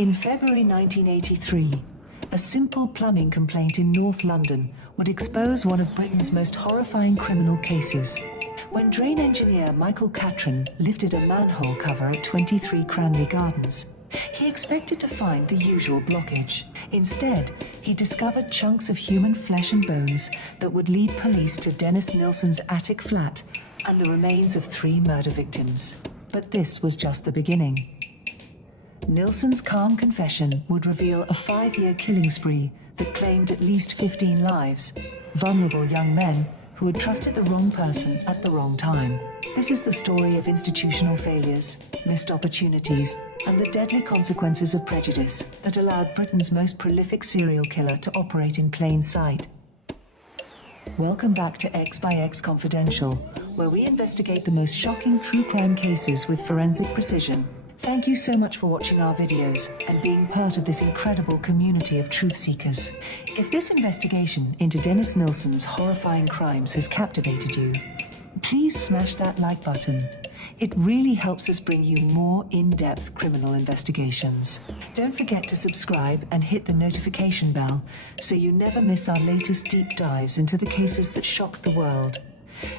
In February 1983, a simple plumbing complaint in North London would expose one of Britain's most horrifying criminal cases. When drain engineer Michael Cattran lifted a manhole cover at 23 Cranley Gardens, he expected to find the usual blockage. Instead, he discovered chunks of human flesh and bones that would lead police to Dennis Nilsen's attic flat and the remains of 3 murder victims. But this was just the beginning. Nilsen's calm confession would reveal a 5-year killing spree that claimed at least 15 lives, vulnerable young men who had trusted the wrong person at the wrong time. This is the story of institutional failures, missed opportunities, and the deadly consequences of prejudice that allowed Britain's most prolific serial killer to operate in plain sight. Welcome back to X by X Confidential, where we investigate the most shocking true crime cases with forensic precision. Thank you so much for watching our videos and being part of this incredible community of truth seekers. If this investigation into Dennis Nilsen's horrifying crimes has captivated you, please smash that like button. It really helps us bring you more in-depth criminal investigations. Don't forget to subscribe and hit the notification bell so you never miss our latest deep dives into the cases that shocked the world.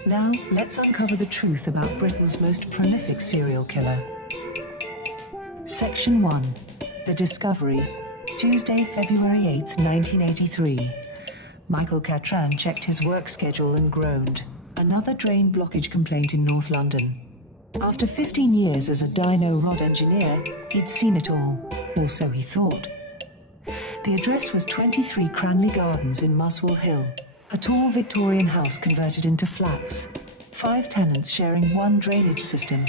Now, let's uncover the truth about Britain's most prolific serial killer. Section 1. The Discovery. Tuesday, February 8, 1983. Michael Cattran checked his work schedule and groaned. Another drain blockage complaint in North London. After 15 years as a dyno rod engineer, he'd seen it all, or so he thought. The address was 23 Cranley Gardens in Muswell Hill, a tall Victorian house converted into flats. 5 tenants sharing one drainage system.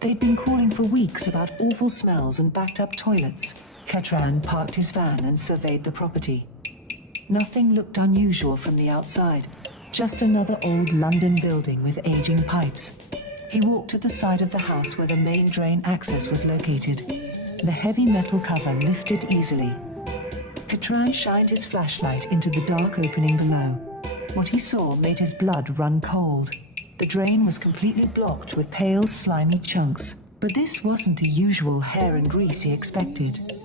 They'd been calling for weeks about awful smells and backed-up toilets. Cattran parked his van and surveyed the property. Nothing looked unusual from the outside, just another old London building with aging pipes. He walked to the side of the house where the main drain access was located. The heavy metal cover lifted easily. Cattran shined his flashlight into the dark opening below. What he saw made his blood run cold. The drain was completely blocked with pale, slimy chunks. But this wasn't the usual hair and grease he expected.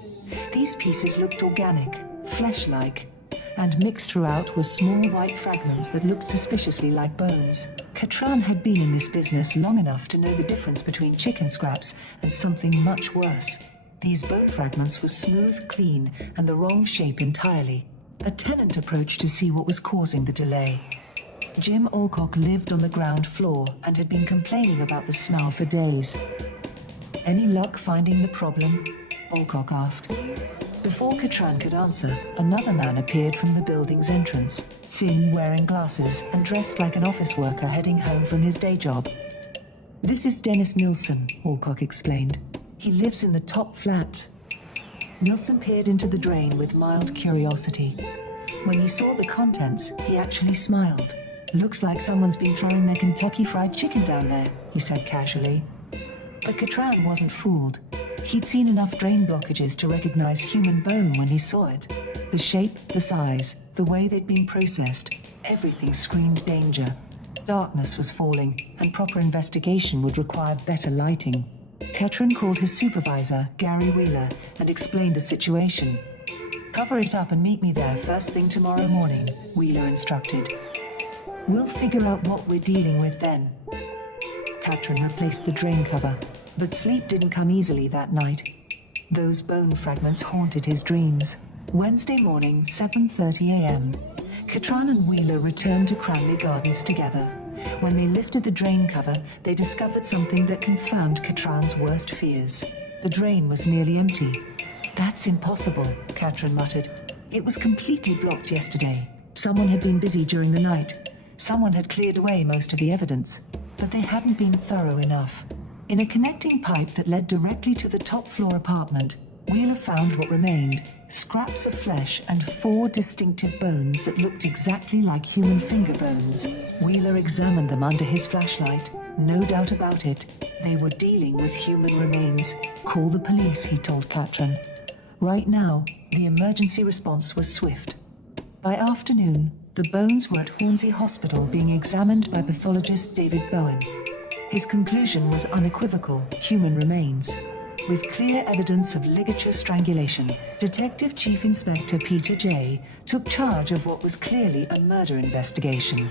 These pieces looked organic, flesh-like, and mixed throughout were small white fragments that looked suspiciously like bones. Cattran had been in this business long enough to know the difference between chicken scraps and something much worse. These bone fragments were smooth, clean, and the wrong shape entirely. A tenant approached to see what was causing the delay. Jim Alcock lived on the ground floor and had been complaining about the smell for days. "Any luck finding the problem?" Alcock asked. Before Cattran could answer, another man appeared from the building's entrance, thin, wearing glasses, and dressed like an office worker heading home from his day job. "This is Dennis Nilsen," Alcock explained. "He lives in the top flat." Nilsen peered into the drain with mild curiosity. When he saw the contents, he actually smiled. "Looks like someone's been throwing their Kentucky Fried Chicken down there," he said casually. But Cattran wasn't fooled. He'd seen enough drain blockages to recognize human bone when he saw it. The shape, the size, the way they'd been processed, everything screamed danger. Darkness was falling, and proper investigation would require better lighting. Cattran called his supervisor, Gary Wheeler, and explained the situation. "Cover it up and meet me there first thing tomorrow morning," Wheeler instructed. "We'll figure out what we're dealing with then." Cattran replaced the drain cover, but sleep didn't come easily that night. Those bone fragments haunted his dreams. Wednesday morning, 7:30 a.m. Cattran and Wheeler returned to Cranley Gardens together. When they lifted the drain cover, they discovered something that confirmed Cattran's worst fears. The drain was nearly empty. "That's impossible," Cattran muttered. "It was completely blocked yesterday. Someone had been busy during the night. Someone had cleared away most of the evidence, but they hadn't been thorough enough." In a connecting pipe that led directly to the top floor apartment, Wheeler found what remained: scraps of flesh and 4 distinctive bones that looked exactly like human finger bones. Wheeler examined them under his flashlight. No doubt about it, they were dealing with human remains. "Call the police," he told Cattran. Right now, the emergency response was swift. By afternoon, the bones were at Hornsey Hospital being examined by pathologist David Bowen. His conclusion was unequivocal: human remains. with clear evidence of ligature strangulation. Detective Chief Inspector Peter J. took charge of what was clearly a murder investigation.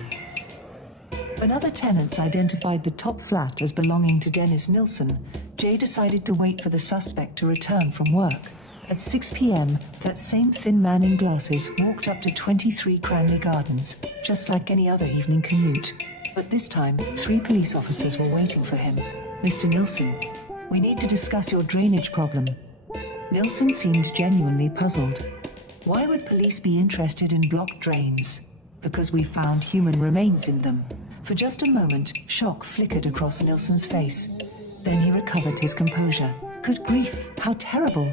When other tenants identified the top flat as belonging to Dennis Nilsen, Jay decided to wait for the suspect to return from work. At 6 p.m., that same thin man in glasses walked up to 23 Cranley Gardens, just like any other evening commute. But this time, 3 police officers were waiting for him. "Mr. Nilsen, we need to discuss your drainage problem." Nilsen seemed genuinely puzzled. Why would police be interested in blocked drains? Because we found human remains in them. For just a moment, shock flickered across Nilsen's face. Then he recovered his composure. Good grief, how terrible.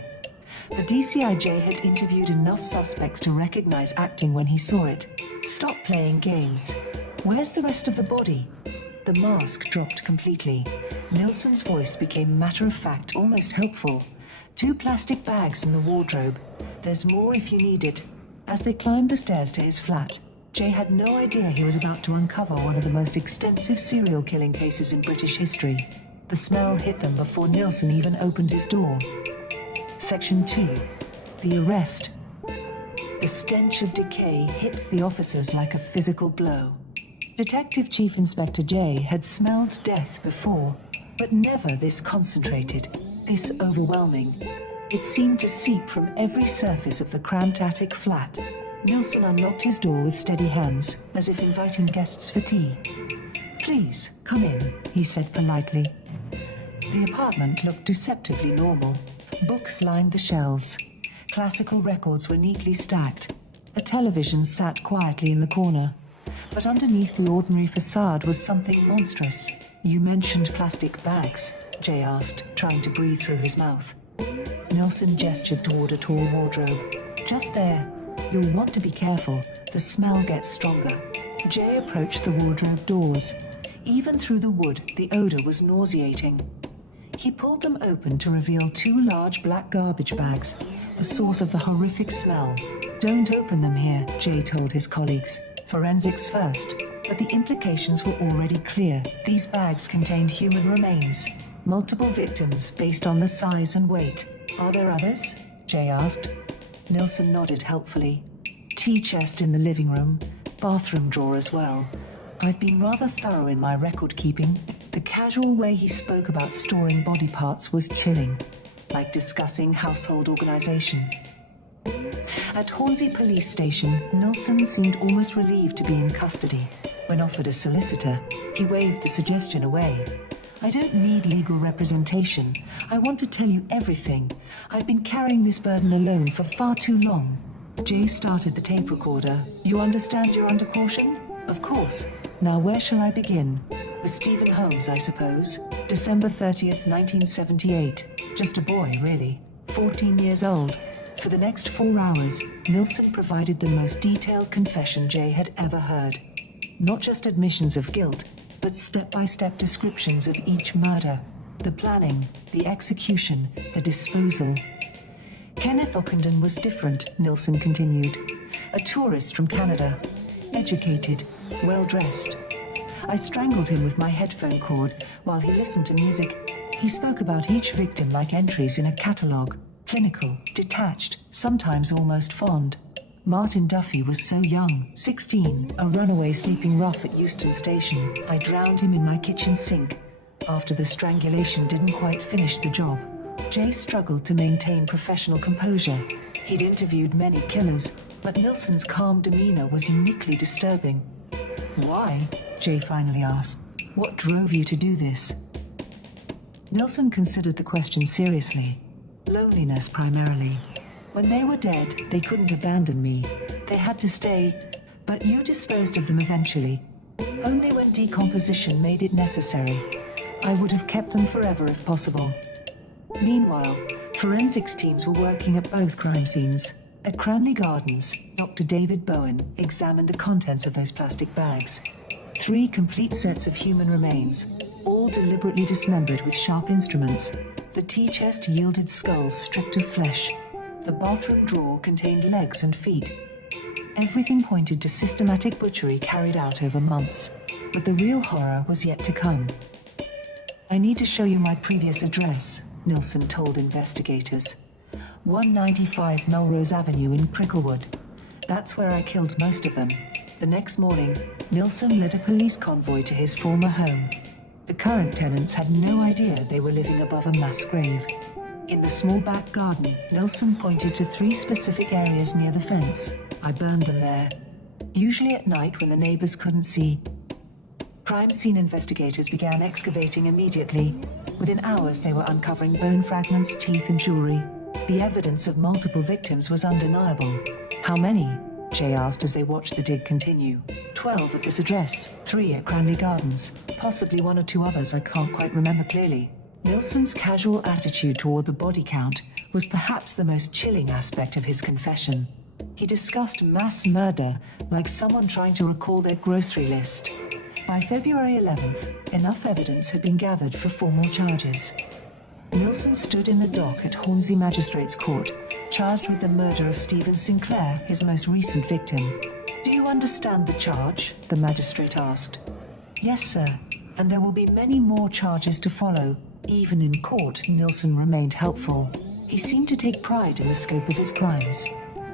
The DCIJ had interviewed enough suspects to recognize acting when he saw it. Stop playing games. Where's the rest of the body? The mask dropped completely. Nilsen's voice became matter-of-fact, almost helpful. 2 plastic bags in the wardrobe. There's more if you need it. As they climbed the stairs to his flat, Jay had no idea he was about to uncover one of the most extensive serial killing cases in British history. The smell hit them before Nilsen even opened his door. Section 2. The arrest. The stench of decay hit the officers like a physical blow. Detective Chief Inspector J had smelled death before, but never this concentrated, this overwhelming. It seemed to seep from every surface of the cramped attic flat. Nilsen unlocked his door with steady hands, as if inviting guests for tea. "Please, come in," he said politely. The apartment looked deceptively normal. Books lined the shelves. Classical records were neatly stacked. A television sat quietly in the corner. But underneath the ordinary facade was something monstrous. "You mentioned plastic bags," Jay asked, trying to breathe through his mouth. Nilsen gestured toward a tall wardrobe. "Just there. You'll want to be careful. The smell gets stronger." Jay approached the wardrobe doors. Even through the wood, the odor was nauseating. He pulled them open to reveal 2 large black garbage bags, the source of the horrific smell. "Don't open them here," Jay told his colleagues. "Forensics first." But the implications were already clear. These bags contained human remains, multiple victims based on the size and weight. "Are there others?" Jay asked. Nilsen nodded helpfully. "Tea chest in the living room, bathroom drawer as well. I've been rather thorough in my record keeping." The casual way he spoke about storing body parts was chilling, like discussing household organization. At Hornsey Police Station, Nilsen seemed almost relieved to be in custody. When offered a solicitor, he waved the suggestion away. "I don't need legal representation. I want to tell you everything. I've been carrying this burden alone for far too long." Jay started the tape recorder. "You understand you're under caution?" "Of course. Now where shall I begin?" "With Stephen Holmes, I suppose. December 30th, 1978. Just a boy, really. 14 years old." For the next 4 hours, Nilsen provided the most detailed confession Jay had ever heard. Not just admissions of guilt, but step-by-step descriptions of each murder. The planning, the execution, the disposal. Kenneth Ockenden was different, Nilsen continued. A tourist from Canada. Educated, well-dressed. I strangled him with my headphone cord while he listened to music. He spoke about each victim like entries in a catalogue. Clinical, detached, sometimes almost fond. Martin Duffy was so young, 16, a runaway sleeping rough at Euston Station. I drowned him in my kitchen sink. After the strangulation didn't quite finish the job. Jay struggled to maintain professional composure. He'd interviewed many killers, but Nilsen's calm demeanor was uniquely disturbing. "Why?" Jay finally asked. "What drove you to do this?" Nilsen considered the question seriously. Loneliness, primarily. When they were dead, they couldn't abandon me. They had to stay, but you disposed of them eventually. Only when decomposition made it necessary. I would have kept them forever if possible. Meanwhile, forensics teams were working at both crime scenes. At Cranley Gardens, Dr. David Bowen examined the contents of those plastic bags. 3 complete sets of human remains, all deliberately dismembered with sharp instruments. The tea chest yielded skulls stripped of flesh. The bathroom drawer contained legs and feet. Everything pointed to systematic butchery carried out over months. But the real horror was yet to come. "I need to show you my previous address," Nilsen told investigators. 195 Melrose Avenue in Cricklewood. That's where I killed most of them. The next morning, Nilsen led a police convoy to his former home. The current tenants had no idea they were living above a mass grave. In the small back garden, Nilsen pointed to 3 specific areas near the fence. I burned them there. Usually at night when the neighbors couldn't see. Crime scene investigators began excavating immediately. Within hours, they were uncovering bone fragments, teeth, and jewelry. The evidence of multiple victims was undeniable. How many? Jay asked as they watched the dig continue. 12 at this address, 3 at Cranley Gardens, possibly 1 or 2 others I can't quite remember clearly. Nilsen's casual attitude toward the body count was perhaps the most chilling aspect of his confession. He discussed mass murder like someone trying to recall their grocery list. By February 11th, enough evidence had been gathered for formal charges. Nilsen stood in the dock at Hornsey Magistrates Court, charged with the murder of Stephen Sinclair, his most recent victim. "Do you understand the charge?" the magistrate asked. "Yes, sir, and there will be many more charges to follow." Even in court, Nilsen remained helpful. He seemed to take pride in the scope of his crimes.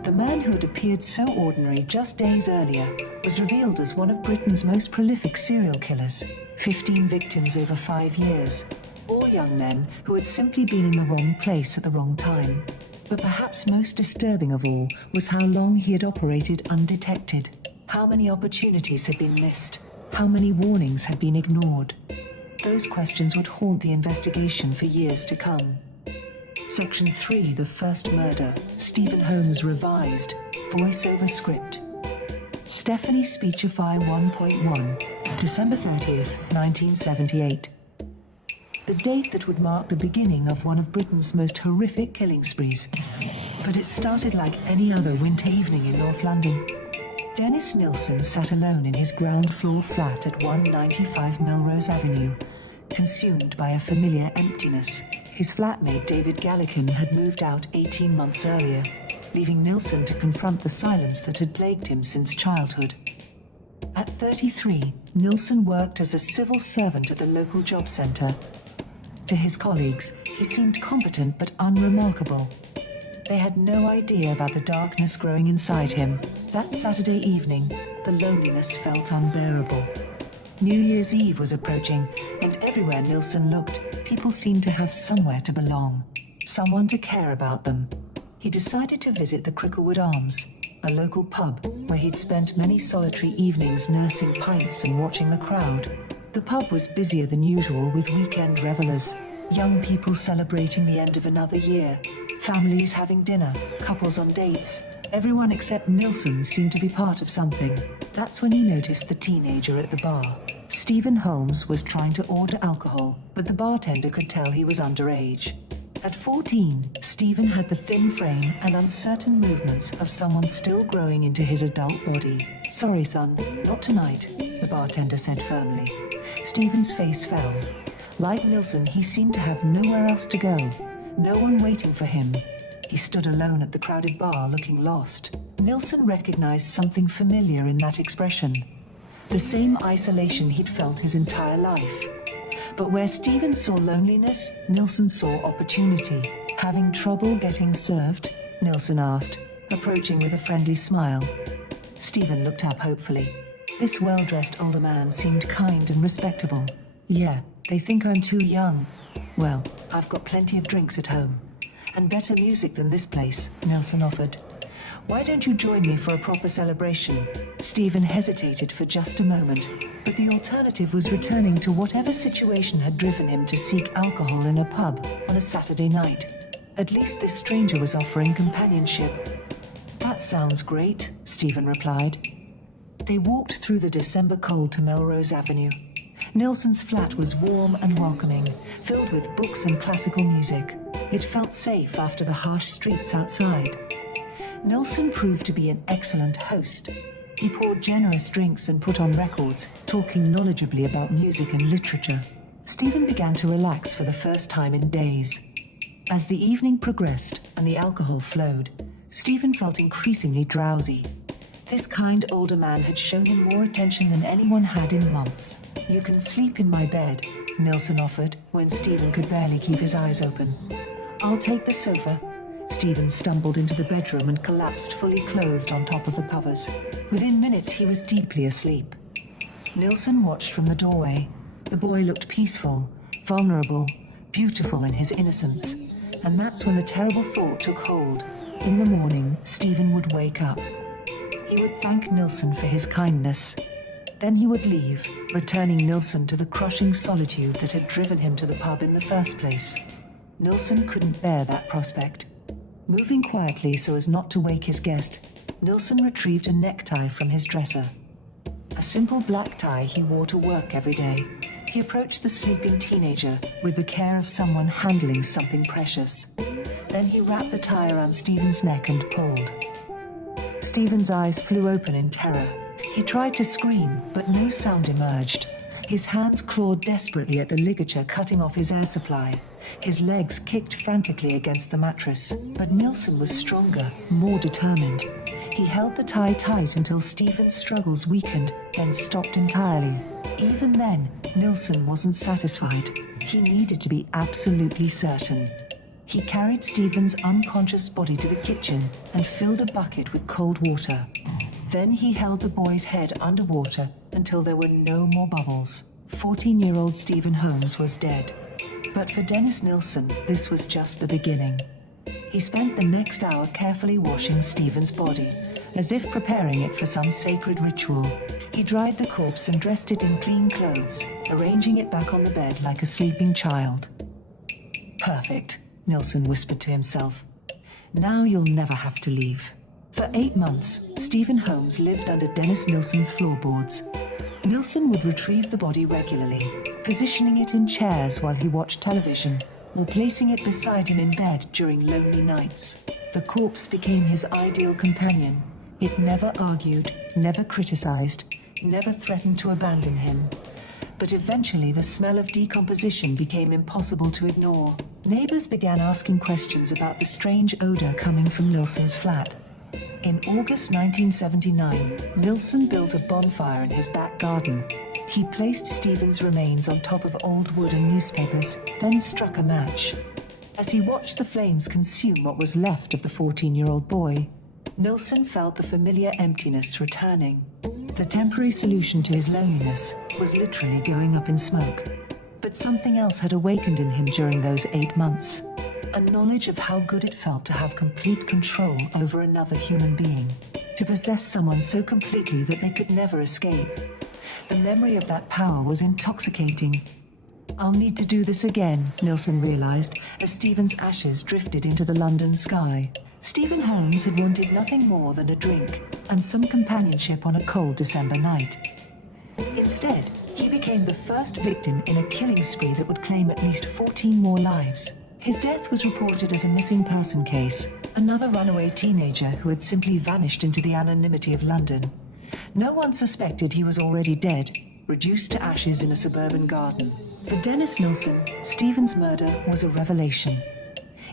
The man who had appeared so ordinary just days earlier was revealed as one of Britain's most prolific serial killers. 15 victims over 5 years. All young men who had simply been in the wrong place at the wrong time. But perhaps most disturbing of all was how long he had operated undetected. How many opportunities had been missed. How many warnings had been ignored. Those questions would haunt the investigation for years to come. Section 3, The First Murder, Stephen Holmes revised, voiceover script. Stephanie Speechify 1.1, December 30th, 1978. The date that would mark the beginning of one of Britain's most horrific killing sprees. But it started like any other winter evening in North London. Dennis Nilsen sat alone in his ground floor flat at 195 Melrose Avenue, consumed by a familiar emptiness. His flatmate David Gallican had moved out 18 months earlier, leaving Nilsen to confront the silence that had plagued him since childhood. At 33, Nilsen worked as a civil servant at the local job centre. To his colleagues, he seemed competent but unremarkable. They had no idea about the darkness growing inside him. That Saturday evening, the loneliness felt unbearable. New Year's Eve was approaching, and everywhere Nilsen looked, people seemed to have somewhere to belong, someone to care about them. He decided to visit the Cricklewood Arms, a local pub where he'd spent many solitary evenings nursing pints and watching the crowd. The pub was busier than usual with weekend revelers, young people celebrating the end of another year, families having dinner, couples on dates. Everyone except Nilsen seemed to be part of something. That's when he noticed the teenager at the bar. Stephen Holmes was trying to order alcohol, but the bartender could tell he was underage. At 14, Stephen had the thin frame and uncertain movements of someone still growing into his adult body. "Sorry, son, not tonight," the bartender said firmly. Stephen's face fell. Like Nilsen, he seemed to have nowhere else to go, no one waiting for him. He stood alone at the crowded bar, looking lost. Nilsen recognized something familiar in that expression. The same isolation he'd felt his entire life. But where Stephen saw loneliness, Nilsen saw opportunity. "Having trouble getting served?" Nilsen asked, approaching with a friendly smile. Stephen looked up hopefully. This well-dressed older man seemed kind and respectable. "Yeah, they think I'm too young." "Well, I've got plenty of drinks at home. And better music than this place," Nilsen offered. "Why don't you join me for a proper celebration?" Stephen hesitated for just a moment, but the alternative was returning to whatever situation had driven him to seek alcohol in a pub on a Saturday night. At least this stranger was offering companionship. "That sounds great," Stephen replied. They walked through the December cold to Melrose Avenue. Nilsen's flat was warm and welcoming, filled with books and classical music. It felt safe after the harsh streets outside. Nilsen proved to be an excellent host. He poured generous drinks and put on records, talking knowledgeably about music and literature. Stephen began to relax for the first time in days. As the evening progressed and the alcohol flowed, Stephen felt increasingly drowsy. This kind older man had shown him more attention than anyone had in months. "You can sleep in my bed," Nilsen offered when Stephen could barely keep his eyes open. "I'll take the sofa." Stephen stumbled into the bedroom and collapsed fully clothed on top of the covers. Within minutes, he was deeply asleep. Nilsen watched from the doorway. The boy looked peaceful, vulnerable, beautiful in his innocence. And that's when the terrible thought took hold. In the morning, Stephen would wake up. He would thank Nilsen for his kindness. Then he would leave, returning Nilsen to the crushing solitude that had driven him to the pub in the first place. Nilsen couldn't bear that prospect. Moving quietly so as not to wake his guest, Nilsen retrieved a necktie from his dresser. A simple black tie he wore to work every day. He approached the sleeping teenager with the care of someone handling something precious. Then he wrapped the tie around Stephen's neck and pulled. Stephen's eyes flew open in terror. He tried to scream, but no sound emerged. His hands clawed desperately at the ligature cutting off his air supply. His legs kicked frantically against the mattress. But Nilsen was stronger, more determined. He held the tie tight until Stephen's struggles weakened, then stopped entirely. Even then, Nilsen wasn't satisfied. He needed to be absolutely certain. He carried Stephen's unconscious body to the kitchen and filled a bucket with cold water. Then he held the boy's head underwater until there were no more bubbles. 14-year-old Stephen Holmes was dead. But for Dennis Nilsen, this was just the beginning. He spent the next hour carefully washing Stephen's body, as if preparing it for some sacred ritual. He dried the corpse and dressed it in clean clothes, arranging it back on the bed like a sleeping child. "Perfect," Nilsen whispered to himself. "Now you'll never have to leave." For 8 months, Stephen Holmes lived under Dennis Nilsen's floorboards. Nilsen would retrieve the body regularly, positioning it in chairs while he watched television, or placing it beside him in bed during lonely nights. The corpse became his ideal companion. It never argued, never criticized, never threatened to abandon him. But eventually the smell of decomposition became impossible to ignore. Neighbors began asking questions about the strange odor coming from Nilsen's flat. In August 1979, Nilsen built a bonfire in his back garden. He placed Stephen's remains on top of old wood and newspapers, then struck a match. As he watched the flames consume what was left of the 14-year-old boy, Nilsen felt the familiar emptiness returning. The temporary solution to his loneliness was literally going up in smoke. But something else had awakened in him during those 8 months. A knowledge of how good it felt to have complete control over another human being. To possess someone so completely that they could never escape. The memory of that power was intoxicating. "I'll need to do this again," Nilsen realized, as Stephen's ashes drifted into the London sky. Stephen Holmes had wanted nothing more than a drink and some companionship on a cold December night. Instead, he became the first victim in a killing spree that would claim at least 14 more lives. His death was reported as a missing person case, another runaway teenager who had simply vanished into the anonymity of London. No one suspected he was already dead, reduced to ashes in a suburban garden. For Dennis Nilsen, Stephen's murder was a revelation.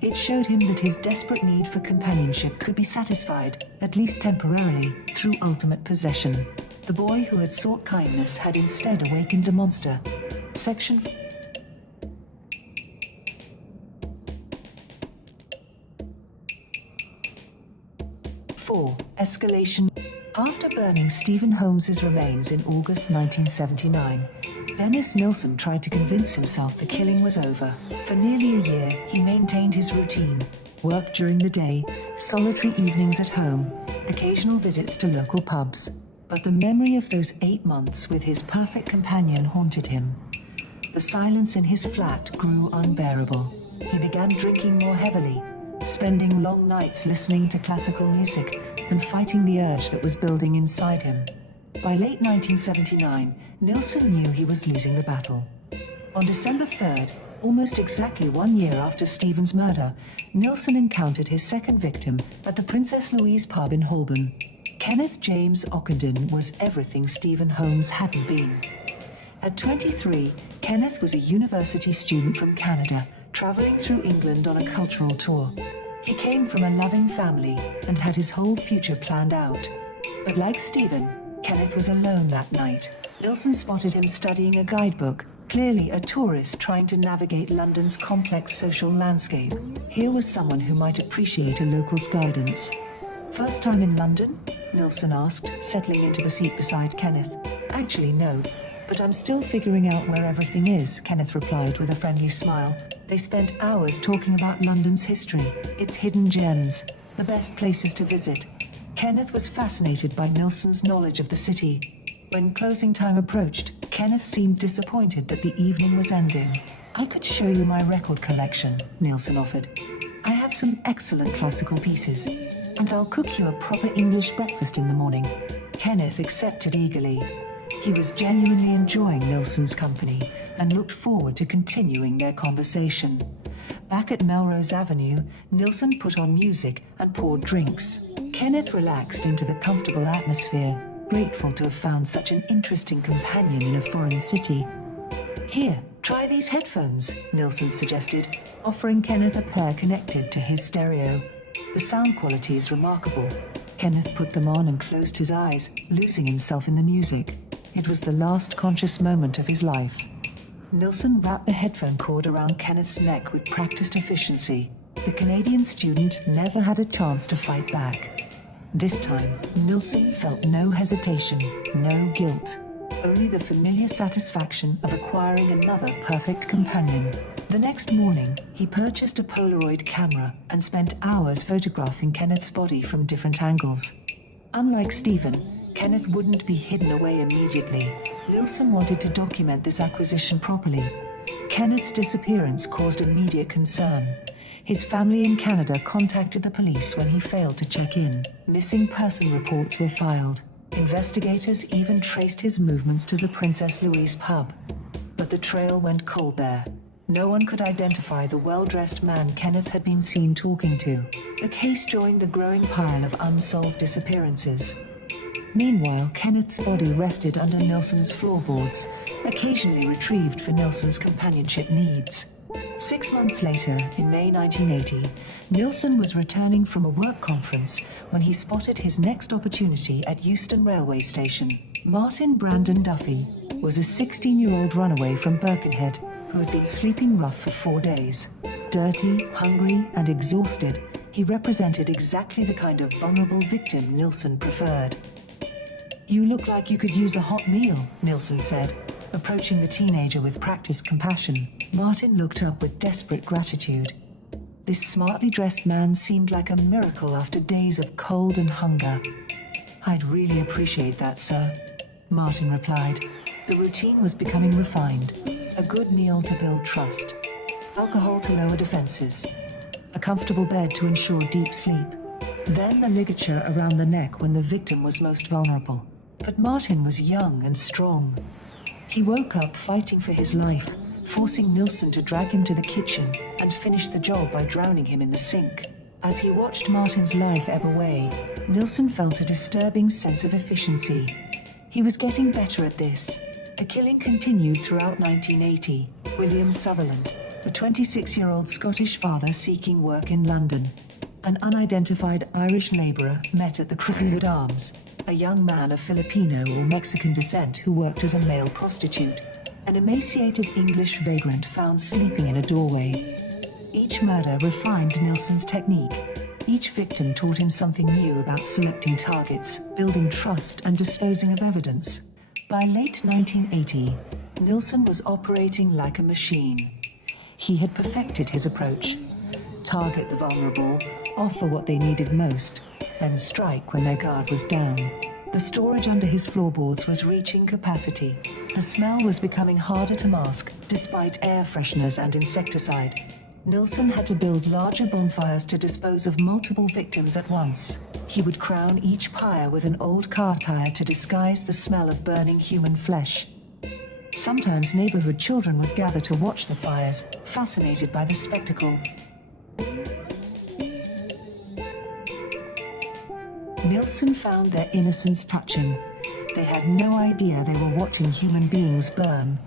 It showed him that his desperate need for companionship could be satisfied, at least temporarily, through ultimate possession. The boy who had sought kindness had instead awakened a monster. Section 4. Escalation. After burning Stephen Holmes's remains in August 1979, Dennis Nilsen tried to convince himself the killing was over. For nearly a year, he maintained his routine. Work during the day, solitary evenings at home, occasional visits to local pubs. But the memory of those 8 months with his perfect companion haunted him. The silence in his flat grew unbearable. He began drinking more heavily, spending long nights listening to classical music and fighting the urge that was building inside him. By late 1979, Nilsen knew he was losing the battle. On December 3rd, almost exactly 1 year after Stephen's murder, Nilsen encountered his second victim at the Princess Louise pub in Holborn. Kenneth James Ockenden was everything Stephen Holmes hadn't been. At 23, Kenneth was a university student from Canada, traveling through England on a cultural tour. He came from a loving family and had his whole future planned out. But like Stephen, Kenneth was alone that night. Nilsen spotted him studying a guidebook Clearly a tourist trying to navigate London's complex social landscape. Here was someone who might appreciate a local's guidance. "First time in London?" Nilsen asked, settling into the seat beside Kenneth. "Actually, no, but I'm still figuring out where everything is," Kenneth replied with a friendly smile. They spent hours talking about London's history, its hidden gems, the best places to visit. Kenneth was fascinated by Nilsen's knowledge of the city. When closing time approached, Kenneth seemed disappointed that the evening was ending. "I could show you my record collection," Nilsen offered. "I have some excellent classical pieces, and I'll cook you a proper English breakfast in the morning." Kenneth accepted eagerly. He was genuinely enjoying Nilsen's company and looked forward to continuing their conversation. Back at Melrose Avenue, Nilsen put on music and poured drinks. Kenneth relaxed into the comfortable atmosphere, grateful to have found such an interesting companion in a foreign city. "Here, try these headphones," Nilsen suggested, offering Kenneth a pair connected to his stereo. "The sound quality is remarkable." Kenneth put them on and closed his eyes, losing himself in the music. It was the last conscious moment of his life. Nilsen wrapped the headphone cord around Kenneth's neck with practiced efficiency. The Canadian student never had a chance to fight back. This time, Nilsen felt no hesitation, no guilt, only the familiar satisfaction of acquiring another perfect companion. The next morning, he purchased a Polaroid camera and spent hours photographing Kenneth's body from different angles. Unlike Stephen, Kenneth wouldn't be hidden away immediately. Nilsen wanted to document this acquisition properly. Kenneth's disappearance caused immediate concern. His family in Canada contacted the police when he failed to check in. Missing person reports were filed. Investigators even traced his movements to the Princess Louise pub. But the trail went cold there. No one could identify the well-dressed man Kenneth had been seen talking to. The case joined the growing pile of unsolved disappearances. Meanwhile, Kenneth's body rested under Nilsen's floorboards, occasionally retrieved for Nilsen's companionship needs. 6 months later, in May 1980, Nilsen was returning from a work conference when he spotted his next opportunity at Euston Railway Station. Martin Brandon Duffy was a 16-year-old runaway from Birkenhead who had been sleeping rough for 4 days. Dirty, hungry, and exhausted, he represented exactly the kind of vulnerable victim Nilsen preferred. "You look like you could use a hot meal," Nilsen said, approaching the teenager with practiced compassion. Martin looked up with desperate gratitude. This smartly dressed man seemed like a miracle after days of cold and hunger. "I'd really appreciate that, sir," Martin replied. The routine was becoming refined. A good meal to build trust, alcohol to lower defenses, a comfortable bed to ensure deep sleep, then the ligature around the neck when the victim was most vulnerable. But Martin was young and strong. He woke up fighting for his life, forcing Nilsen to drag him to the kitchen and finish the job by drowning him in the sink. As he watched Martin's life ebb away, Nilsen felt a disturbing sense of efficiency. He was getting better at this. The killing continued throughout 1980. William Sutherland, a 26-year-old Scottish father seeking work in London. An unidentified Irish labourer met at the Crookenwood Arms, a young man of Filipino or Mexican descent who worked as a male prostitute. An emaciated English vagrant found sleeping in a doorway. Each murder refined Nilsen's technique. Each victim taught him something new about selecting targets, building trust, and disposing of evidence. By late 1980, Nilsen was operating like a machine. He had perfected his approach. Target the vulnerable, offer what they needed most, then strike when their guard was down. The storage under his floorboards was reaching capacity. The smell was becoming harder to mask, despite air fresheners and insecticide. Nilsen had to build larger bonfires to dispose of multiple victims at once. He would crown each pyre with an old car tire to disguise the smell of burning human flesh. Sometimes neighborhood children would gather to watch the fires, fascinated by the spectacle. Nilsen found their innocence touching. They had no idea they were watching human beings burn.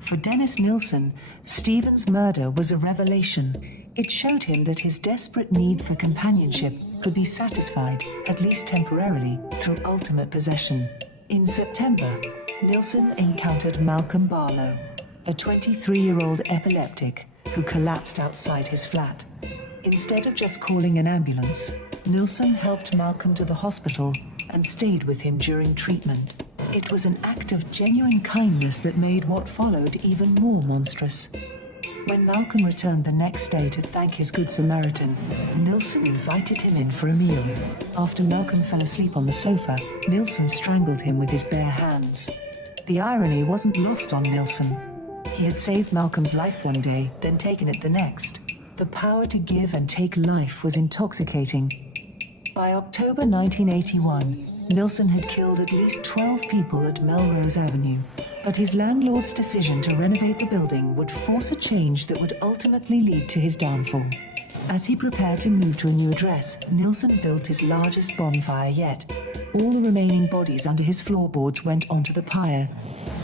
For Dennis Nilsen, Stephen's murder was a revelation. It showed him that his desperate need for companionship could be satisfied, at least temporarily, through ultimate possession. In September, Nilsen encountered Malcolm Barlow, a 23-year-old epileptic who collapsed outside his flat. Instead of just calling an ambulance, Nilsen helped Malcolm to the hospital and stayed with him during treatment. It was an act of genuine kindness that made what followed even more monstrous. When Malcolm returned the next day to thank his good Samaritan, Nilsen invited him in for a meal. After Malcolm fell asleep on the sofa, Nilsen strangled him with his bare hands. The irony wasn't lost on Nilsen. He had saved Malcolm's life one day, then taken it the next. The power to give and take life was intoxicating. By October 1981, Nilsen had killed at least 12 people at Melrose Avenue, but his landlord's decision to renovate the building would force a change that would ultimately lead to his downfall. As he prepared to move to a new address, Nilsen built his largest bonfire yet. All the remaining bodies under his floorboards went onto the pyre.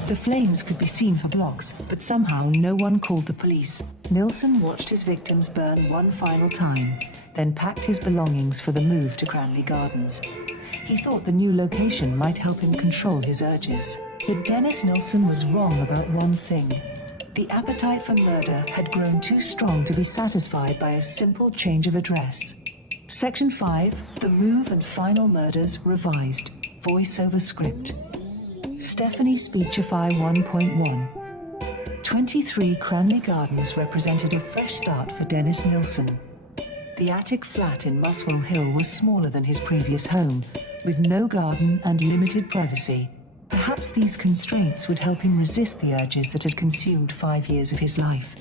The flames could be seen for blocks, but somehow no one called the police. Nilsen watched his victims burn one final time, then packed his belongings for the move to Cranley Gardens. He thought the new location might help him control his urges. But Dennis Nilsen was wrong about one thing. The appetite for murder had grown too strong to be satisfied by a simple change of address. Section 5, The Move and Final Murders Revised. Voice-over script. Stephanie Speechify 1.1. 23 Cranley Gardens represented a fresh start for Dennis Nilsen. The attic flat in Muswell Hill was smaller than his previous home, with no garden and limited privacy. Perhaps these constraints would help him resist the urges that had consumed 5 years of his life.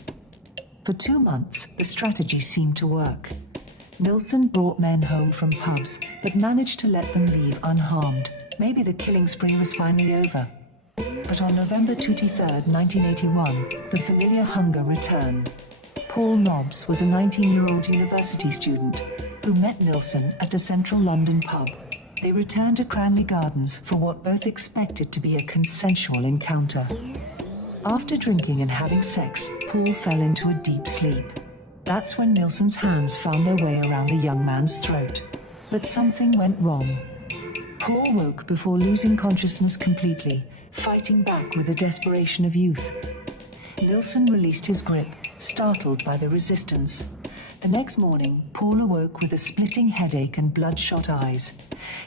For 2 months, the strategy seemed to work. Nilsen brought men home from pubs, but managed to let them leave unharmed. Maybe the killing spree was finally over. But on November 23rd, 1981, the familiar hunger returned. Paul Nobbs was a 19-year-old university student who met Nilsen at a central London pub. They returned to Cranley Gardens for what both expected to be a consensual encounter. After drinking and having sex, Paul fell into a deep sleep. That's when Nilsen's hands found their way around the young man's throat. But something went wrong. Paul woke before losing consciousness completely, fighting back with the desperation of youth. Nilsen released his grip, startled by the resistance. The next morning, Paul awoke with a splitting headache and bloodshot eyes.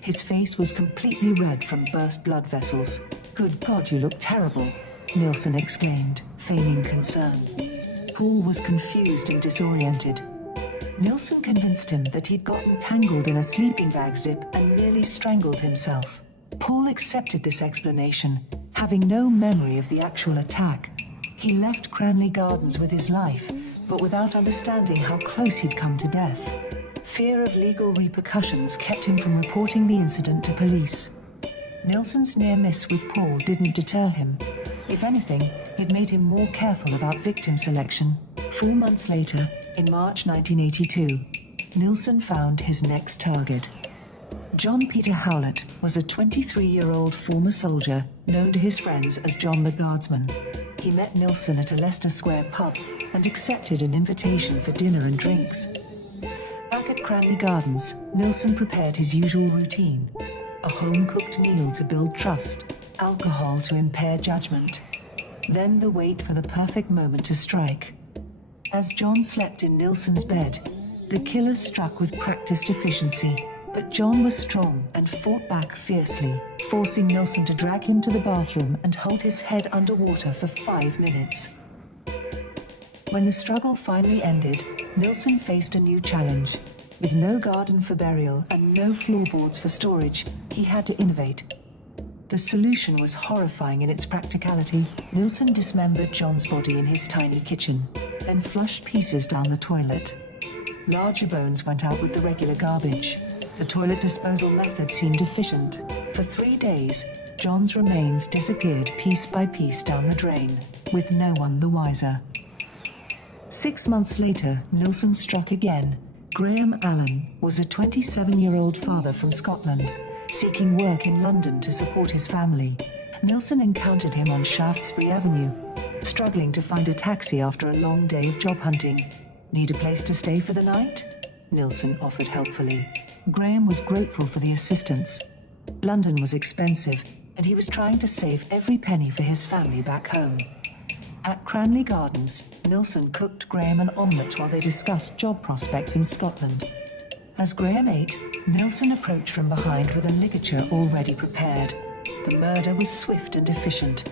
His face was completely red from burst blood vessels. "Good God, you look terrible," Nilsen exclaimed, feigning concern. Paul was confused and disoriented. Nilsen convinced him that he'd gotten tangled in a sleeping bag zip and nearly strangled himself. Paul accepted this explanation, having no memory of the actual attack. He left Cranley Gardens with his life, but without understanding how close he'd come to death. Fear of legal repercussions kept him from reporting the incident to police. Nilsen's near miss with Paul didn't deter him. If anything, it made him more careful about victim selection. 4 months later, in March 1982, Nilsen found his next target. John Peter Howlett was a 23-year-old former soldier known to his friends as John the Guardsman. He met Nilsen at a Leicester Square pub and accepted an invitation for dinner and drinks. Back at Cranley Gardens, Nilsen prepared his usual routine: a home-cooked meal to build trust, alcohol to impair judgment, then the wait for the perfect moment to strike. As John slept in Nilsen's bed, the killer struck with practiced efficiency, but John was strong and fought back fiercely, forcing Nilsen to drag him to the bathroom and hold his head underwater for 5 minutes. When the struggle finally ended, Nilsen faced a new challenge. With no garden for burial and no floorboards for storage, he had to innovate. The solution was horrifying in its practicality. Nilsen dismembered John's body in his tiny kitchen, then flushed pieces down the toilet. Larger bones went out with the regular garbage. The toilet disposal method seemed efficient. For 3 days, John's remains disappeared piece by piece down the drain, with no one the wiser. 6 months later, Nilsen struck again. Graham Allen was a 27-year-old father from Scotland, seeking work in London to support his family. Nilsen encountered him on Shaftesbury Avenue, struggling to find a taxi after a long day of job hunting. "Need a place to stay for the night?" Nilsen offered helpfully. Graham was grateful for the assistance. London was expensive, and he was trying to save every penny for his family back home. At Cranley Gardens, Nilsen cooked Graham an omelette while they discussed job prospects in Scotland. As Graham ate, Nilsen approached from behind with a ligature already prepared. The murder was swift and efficient.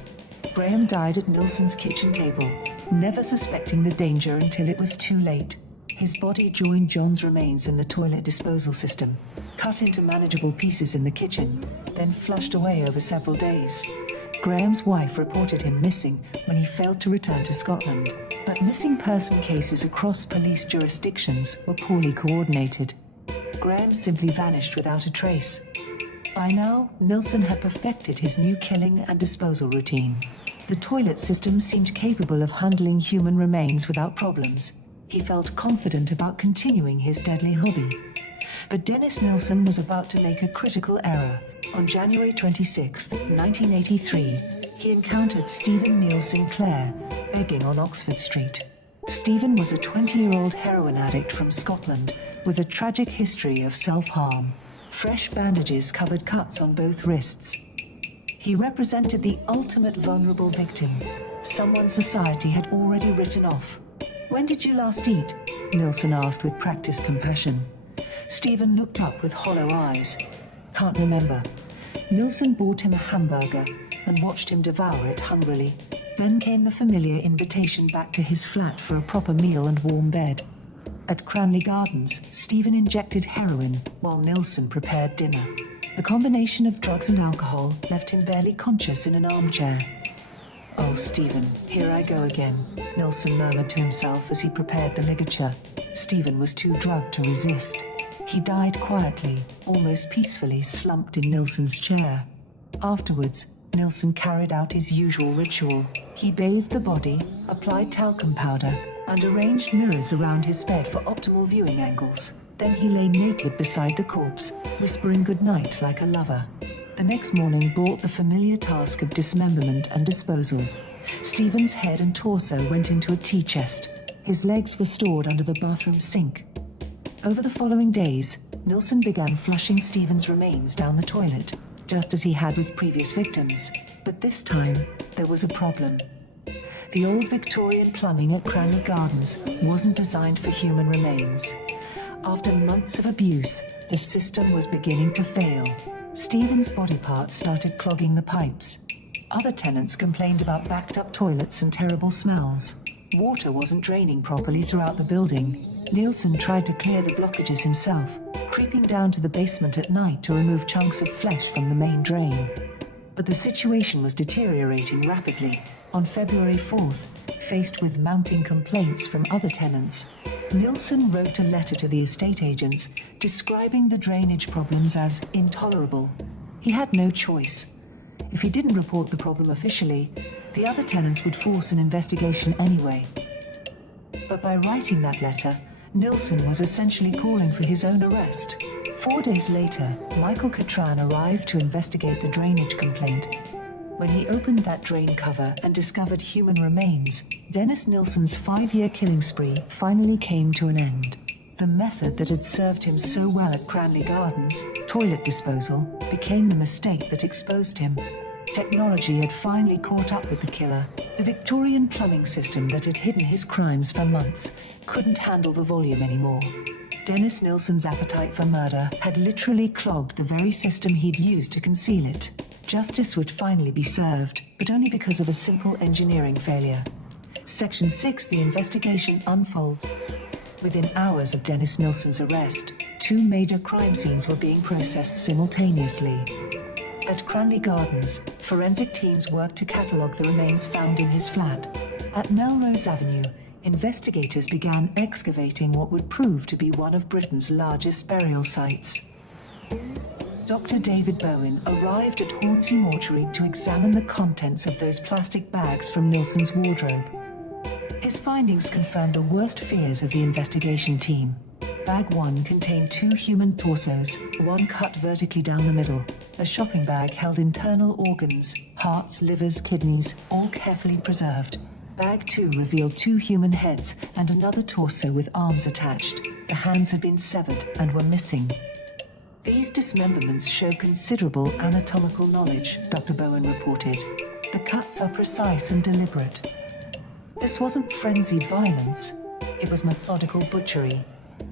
Graham died at Nilsen's kitchen table, never suspecting the danger until it was too late. His body joined John's remains in the toilet disposal system, cut into manageable pieces in the kitchen, then flushed away over several days. Graham's wife reported him missing when he failed to return to Scotland, but missing person cases across police jurisdictions were poorly coordinated. Graham simply vanished without a trace. By now, Nilsen had perfected his new killing and disposal routine. The toilet system seemed capable of handling human remains without problems. He felt confident about continuing his deadly hobby. But Dennis Nilsen was about to make a critical error. On January 26, 1983, he encountered Stephen Neil Sinclair begging on Oxford Street. Stephen was a 20-year-old heroin addict from Scotland with a tragic history of self-harm. Fresh bandages covered cuts on both wrists. He represented the ultimate vulnerable victim, someone society had already written off. "When did you last eat?" Nilsen asked with practiced compassion. Stephen looked up with hollow eyes. "Can't remember." Nilsen bought him a hamburger and watched him devour it hungrily. Then came the familiar invitation back to his flat for a proper meal and warm bed. At Cranley Gardens, Stephen injected heroin while Nilsen prepared dinner. The combination of drugs and alcohol left him barely conscious in an armchair. "Oh, Stephen, here I go again," Nilsen murmured to himself as he prepared the ligature. Stephen was too drugged to resist. He died quietly, almost peacefully, slumped in Nilsen's chair. Afterwards, Nilsen carried out his usual ritual. He bathed the body, applied talcum powder, and arranged mirrors around his bed for optimal viewing angles. Then he lay naked beside the corpse, whispering goodnight like a lover. The next morning brought the familiar task of dismemberment and disposal. Stephen's head and torso went into a tea chest. His legs were stored under the bathroom sink. Over the following days, Nilsen began flushing Stephen's remains down the toilet, just as he had with previous victims. But this time, there was a problem. The old Victorian plumbing at Cranley Gardens wasn't designed for human remains. After months of abuse, the system was beginning to fail. Stephen's body parts started clogging the pipes. Other tenants complained about backed-up toilets and terrible smells. Water wasn't draining properly throughout the building. Nilsen tried to clear the blockages himself, creeping down to the basement at night to remove chunks of flesh from the main drain. But the situation was deteriorating rapidly. On February 4th, faced with mounting complaints from other tenants, Nilsen wrote a letter to the estate agents describing the drainage problems as intolerable. He had no choice. If he didn't report the problem officially, the other tenants would force an investigation anyway. But by writing that letter, Nilsen was essentially calling for his own arrest. 4 days later, Michael Cattran arrived to investigate the drainage complaint. When he opened that drain cover and discovered human remains, Dennis Nilsen's 5-year killing spree finally came to an end. The method that had served him so well at Cranley Gardens, toilet disposal, became the mistake that exposed him. Technology had finally caught up with the killer. The Victorian plumbing system that had hidden his crimes for months couldn't handle the volume anymore. Dennis Nilsen's appetite for murder had literally clogged the very system he'd used to conceal it. Justice would finally be served, but only because of a simple engineering failure. Section 6, the investigation unfolds. Within hours of Dennis Nilsen's arrest, 2 major crime scenes were being processed simultaneously. At Cranley Gardens, forensic teams worked to catalogue the remains found in his flat. At Melrose Avenue, investigators began excavating what would prove to be one of Britain's largest burial sites. Dr. David Bowen arrived at Hornsey Mortuary to examine the contents of those plastic bags from Nilsen's wardrobe. His findings confirmed the worst fears of the investigation team. Bag 1 contained 2 human torsos, one cut vertically down the middle. A shopping bag held internal organs, hearts, livers, kidneys, all carefully preserved. Bag 2 revealed 2 human heads and another torso with arms attached. The hands had been severed and were missing. These dismemberments show considerable anatomical knowledge, Dr. Bowen reported. The cuts are precise and deliberate. This wasn't frenzied violence. It was methodical butchery.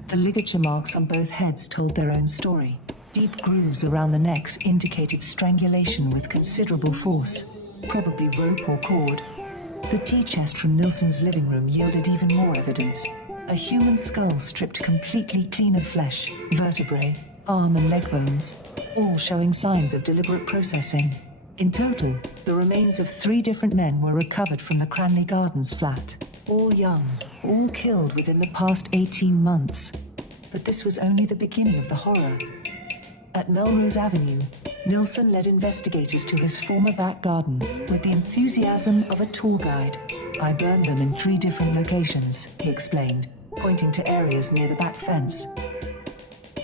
The ligature marks on both heads told their own story. Deep grooves around the necks indicated strangulation with considerable force, probably rope or cord. The tea chest from Nilsen's living room yielded even more evidence. A human skull stripped completely clean of flesh, vertebrae, arm and leg bones, all showing signs of deliberate processing. In total, the remains of 3 different men were recovered from the Cranley Gardens flat. All young, all killed within the past 18 months. But this was only the beginning of the horror. At Melrose Avenue, Nilsen led investigators to his former back garden with the enthusiasm of a tour guide. I burned them in 3 different locations, he explained, pointing to areas near the back fence.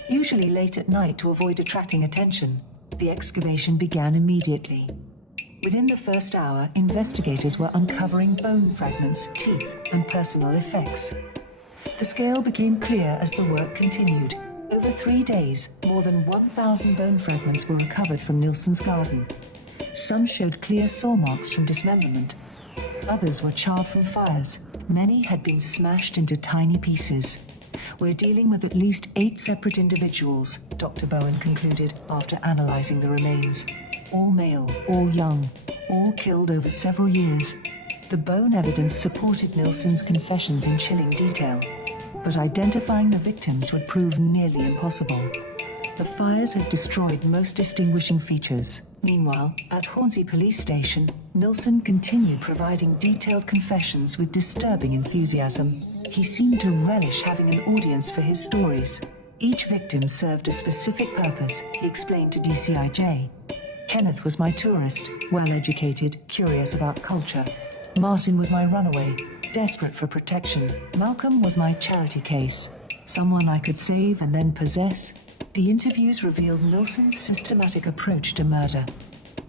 Usually late at night to avoid attracting attention, the excavation began immediately. Within the first hour, investigators were uncovering bone fragments, teeth, and personal effects. The scale became clear as the work continued. Over 3 days, more than 1,000 bone fragments were recovered from Nilsen's garden. Some showed clear saw marks from dismemberment. Others were charred from fires. Many had been smashed into tiny pieces. We're dealing with at least 8 separate individuals, Dr. Bowen concluded after analyzing the remains. All male, all young, all killed over several years. The bone evidence supported Nilsen's confessions in chilling detail, but identifying the victims would prove nearly impossible. The fires had destroyed most distinguishing features. Meanwhile, at Hornsey Police Station, Nilsen continued providing detailed confessions with disturbing enthusiasm. He seemed to relish having an audience for his stories. Each victim served a specific purpose, he explained to DCIJ. Kenneth was my tourist, well-educated, curious about culture. Martin was my runaway, desperate for protection. Malcolm was my charity case, someone I could save and then possess. The interviews revealed Nilsen's systematic approach to murder.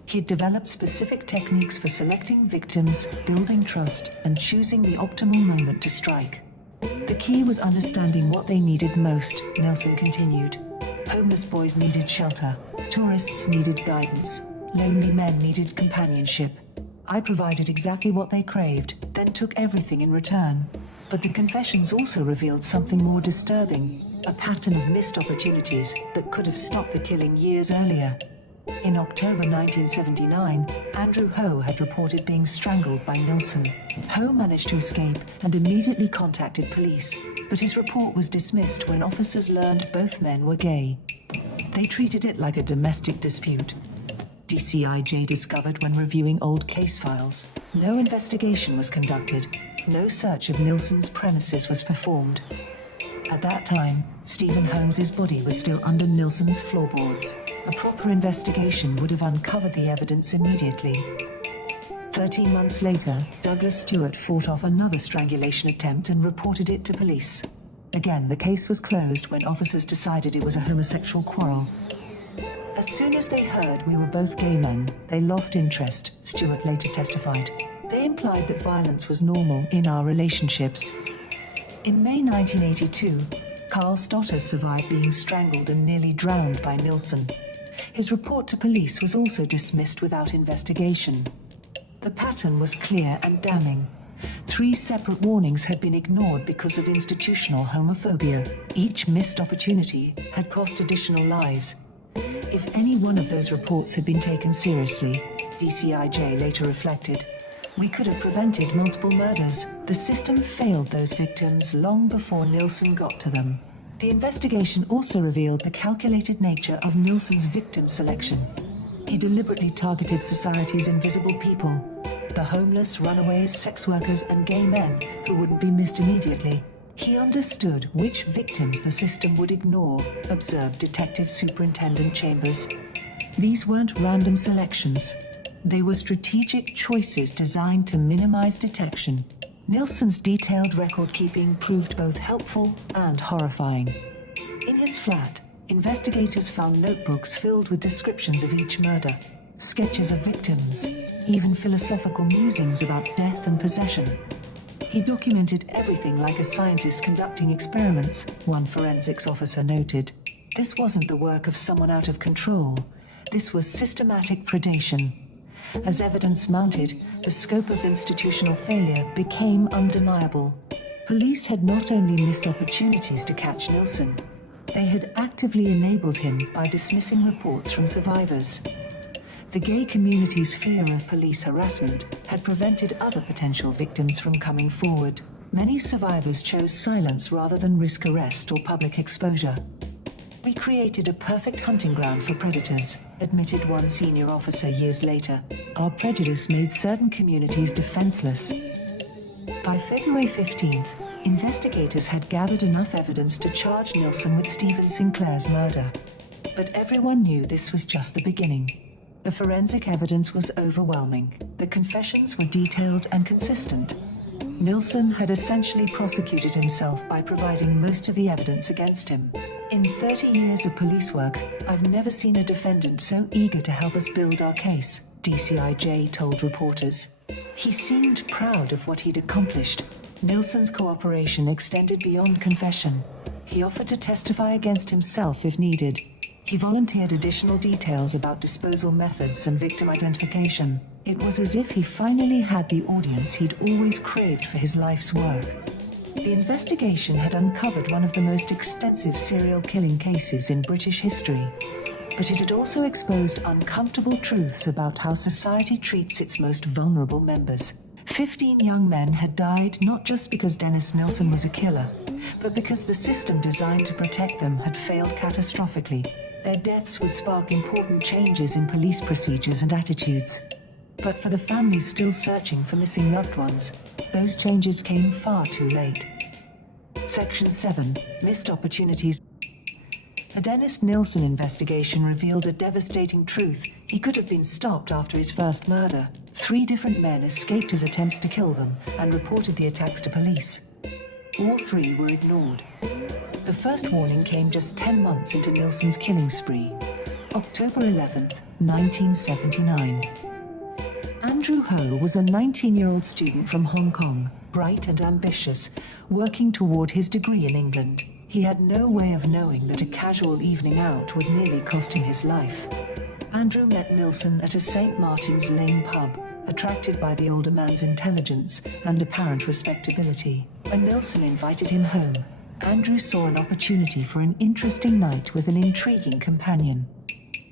He had developed specific techniques for selecting victims, building trust, and choosing the optimal moment to strike. The key was understanding what they needed most, Nilsen continued. Homeless boys needed shelter. Tourists needed guidance. Lonely men needed companionship. I provided exactly what they craved, then took everything in return. But the confessions also revealed something more disturbing, a pattern of missed opportunities that could have stopped the killing years earlier. In October 1979, Andrew Ho had reported being strangled by Nilsen. Ho managed to escape and immediately contacted police, but his report was dismissed when officers learned both men were gay. They treated it like a domestic dispute. DCIJ discovered when reviewing old case files. No investigation was conducted. No search of Nilsen's premises was performed. At that time, Stephen Holmes's body was still under Nilsen's floorboards. A proper investigation would have uncovered the evidence immediately. 13 months later, Douglas Stewart fought off another strangulation attempt and reported it to police. Again, the case was closed when officers decided it was a homosexual quarrel. As soon as they heard we were both gay men, they lost interest, Stewart later testified. They implied that violence was normal in our relationships. In May 1982, Carl Stotter survived being strangled and nearly drowned by Nilsen. His report to police was also dismissed without investigation. The pattern was clear and damning. 3 separate warnings had been ignored because of institutional homophobia. Each missed opportunity had cost additional lives. If any one of those reports had been taken seriously, DCIJ later reflected, we could have prevented multiple murders. The system failed those victims long before Nilsen got to them. The investigation also revealed the calculated nature of Nilsen's victim selection. He deliberately targeted society's invisible people, the homeless, runaways, sex workers, and gay men who wouldn't be missed immediately. He understood which victims the system would ignore, observed Detective Superintendent Chambers. These weren't random selections. They were strategic choices designed to minimize detection. Nilsen's detailed record-keeping proved both helpful and horrifying. In his flat, investigators found notebooks filled with descriptions of each murder, sketches of victims, even philosophical musings about death and possession. He documented everything like a scientist conducting experiments, one forensics officer noted. This wasn't the work of someone out of control. This was systematic predation. As evidence mounted, the scope of institutional failure became undeniable. Police had not only missed opportunities to catch Nilsen, they had actively enabled him by dismissing reports from survivors. The gay community's fear of police harassment had prevented other potential victims from coming forward. Many survivors chose silence rather than risk arrest or public exposure. "We created a perfect hunting ground for predators," admitted one senior officer years later. "Our prejudice made certain communities defenseless." By February 15th, investigators had gathered enough evidence to charge Nilsen with Stephen Sinclair's murder. But everyone knew this was just the beginning. The forensic evidence was overwhelming. The confessions were detailed and consistent. Nilsen had essentially prosecuted himself by providing most of the evidence against him. "In 30 years of police work, I've never seen a defendant so eager to help us build our case," DCIJ told reporters. He seemed proud of what he'd accomplished. Nilsen's cooperation extended beyond confession. He offered to testify against himself if needed. He volunteered additional details about disposal methods and victim identification. It was as if he finally had the audience he'd always craved for his life's work. The investigation had uncovered one of the most extensive serial killing cases in British history. But it had also exposed uncomfortable truths about how society treats its most vulnerable members. 15 young men had died not just because Dennis Nilsen was a killer, but because the system designed to protect them had failed catastrophically. Their deaths would spark important changes in police procedures and attitudes. But for the families still searching for missing loved ones, those changes came far too late. Section 7. Missed Opportunities. The Dennis Nilsen investigation revealed a devastating truth. He could have been stopped after his first murder. 3 different men escaped his attempts to kill them and reported the attacks to police. All 3 were ignored. The first warning came just 10 months into Nilsen's killing spree. October 11th, 1979. Andrew Ho was a 19-year-old student from Hong Kong, bright and ambitious, working toward his degree in England. He had no way of knowing that a casual evening out would nearly cost him his life. Andrew met Nilsen at a St. Martin's Lane pub, attracted by the older man's intelligence and apparent respectability. When Nilsen invited him home, Andrew saw an opportunity for an interesting night with an intriguing companion.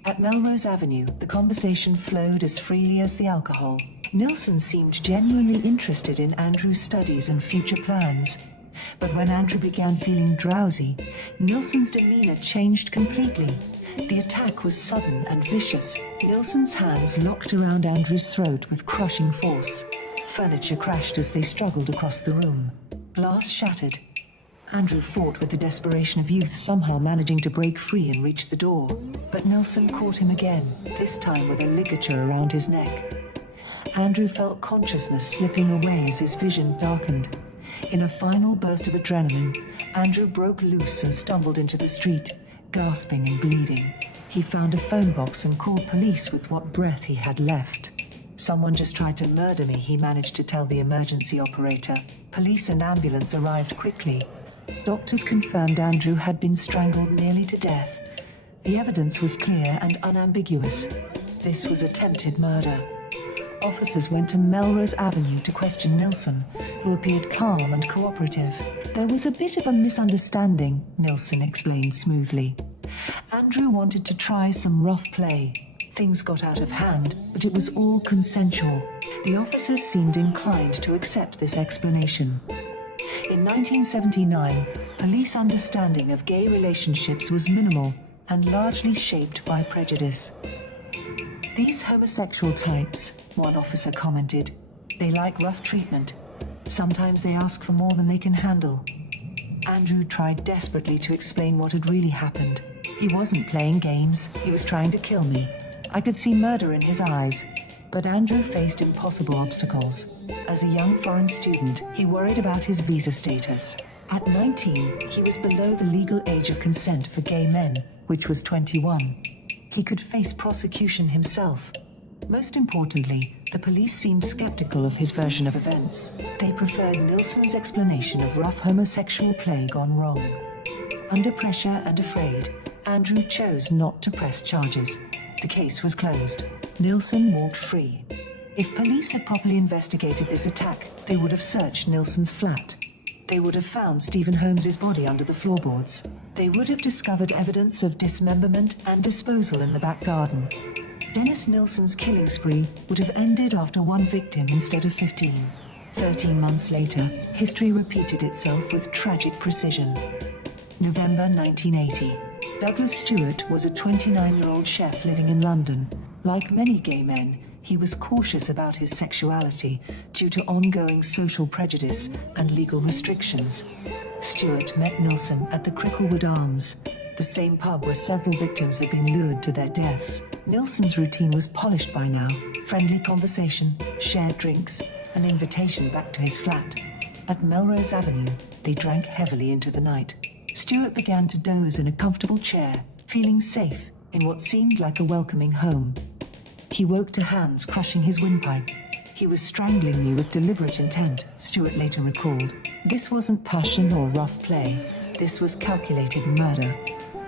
At Melrose Avenue, the conversation flowed as freely as the alcohol. Nilsen seemed genuinely interested in Andrew's studies and future plans. But when Andrew began feeling drowsy, Nilsen's demeanor changed completely. The attack was sudden and vicious. Nilsen's hands locked around Andrew's throat with crushing force. Furniture crashed as they struggled across the room. Glass shattered. Andrew fought with the desperation of youth, somehow managing to break free and reach the door. But Nilsen caught him again, this time with a ligature around his neck. Andrew felt consciousness slipping away as his vision darkened. In a final burst of adrenaline, Andrew broke loose and stumbled into the street, gasping and bleeding. He found a phone box and called police with what breath he had left. "Someone just tried to murder me," he managed to tell the emergency operator. Police and ambulance arrived quickly. Doctors confirmed Andrew had been strangled nearly to death. The evidence was clear and unambiguous. This was attempted murder. Officers went to Melrose Avenue to question Nilsen, who appeared calm and cooperative. "There was a bit of a misunderstanding," Nilsen explained smoothly. "Andrew wanted to try some rough play. Things got out of hand, but it was all consensual." The officers seemed inclined to accept this explanation. In 1979, police understanding of gay relationships was minimal and largely shaped by prejudice. "These homosexual types," one officer commented, "they like rough treatment. Sometimes they ask for more than they can handle." Andrew tried desperately to explain what had really happened. "He wasn't playing games, he was trying to kill me. I could see murder in his eyes." But Andrew faced impossible obstacles. As a young foreign student, he worried about his visa status. At 19, he was below the legal age of consent for gay men, which was 21. He could face prosecution himself. Most importantly, the police seemed skeptical of his version of events. They preferred Nilsen's explanation of rough homosexual play gone wrong. Under pressure and afraid, Andrew chose not to press charges. The case was closed. Nilsen walked free. If police had properly investigated this attack, they would have searched Nilsen's flat. They would have found Stephen Holmes's body under the floorboards. They would have discovered evidence of dismemberment and disposal in the back garden. Dennis Nilsen's killing spree would have ended after one victim instead of 15. 13 months later, history repeated itself with tragic precision. November 1980. Douglas Stewart was a 29-year-old chef living in London. Like many gay men, he was cautious about his sexuality due to ongoing social prejudice and legal restrictions. Stewart met Nilsen at the Cricklewood Arms, the same pub where several victims had been lured to their deaths. Nilsen's routine was polished by now. Friendly conversation, shared drinks, an invitation back to his flat. At Melrose Avenue, they drank heavily into the night. Stewart began to doze in a comfortable chair, feeling safe in what seemed like a welcoming home. He woke to hands crushing his windpipe. He was strangling me with deliberate intent, Stewart later recalled. This wasn't passion or rough play. This was calculated murder.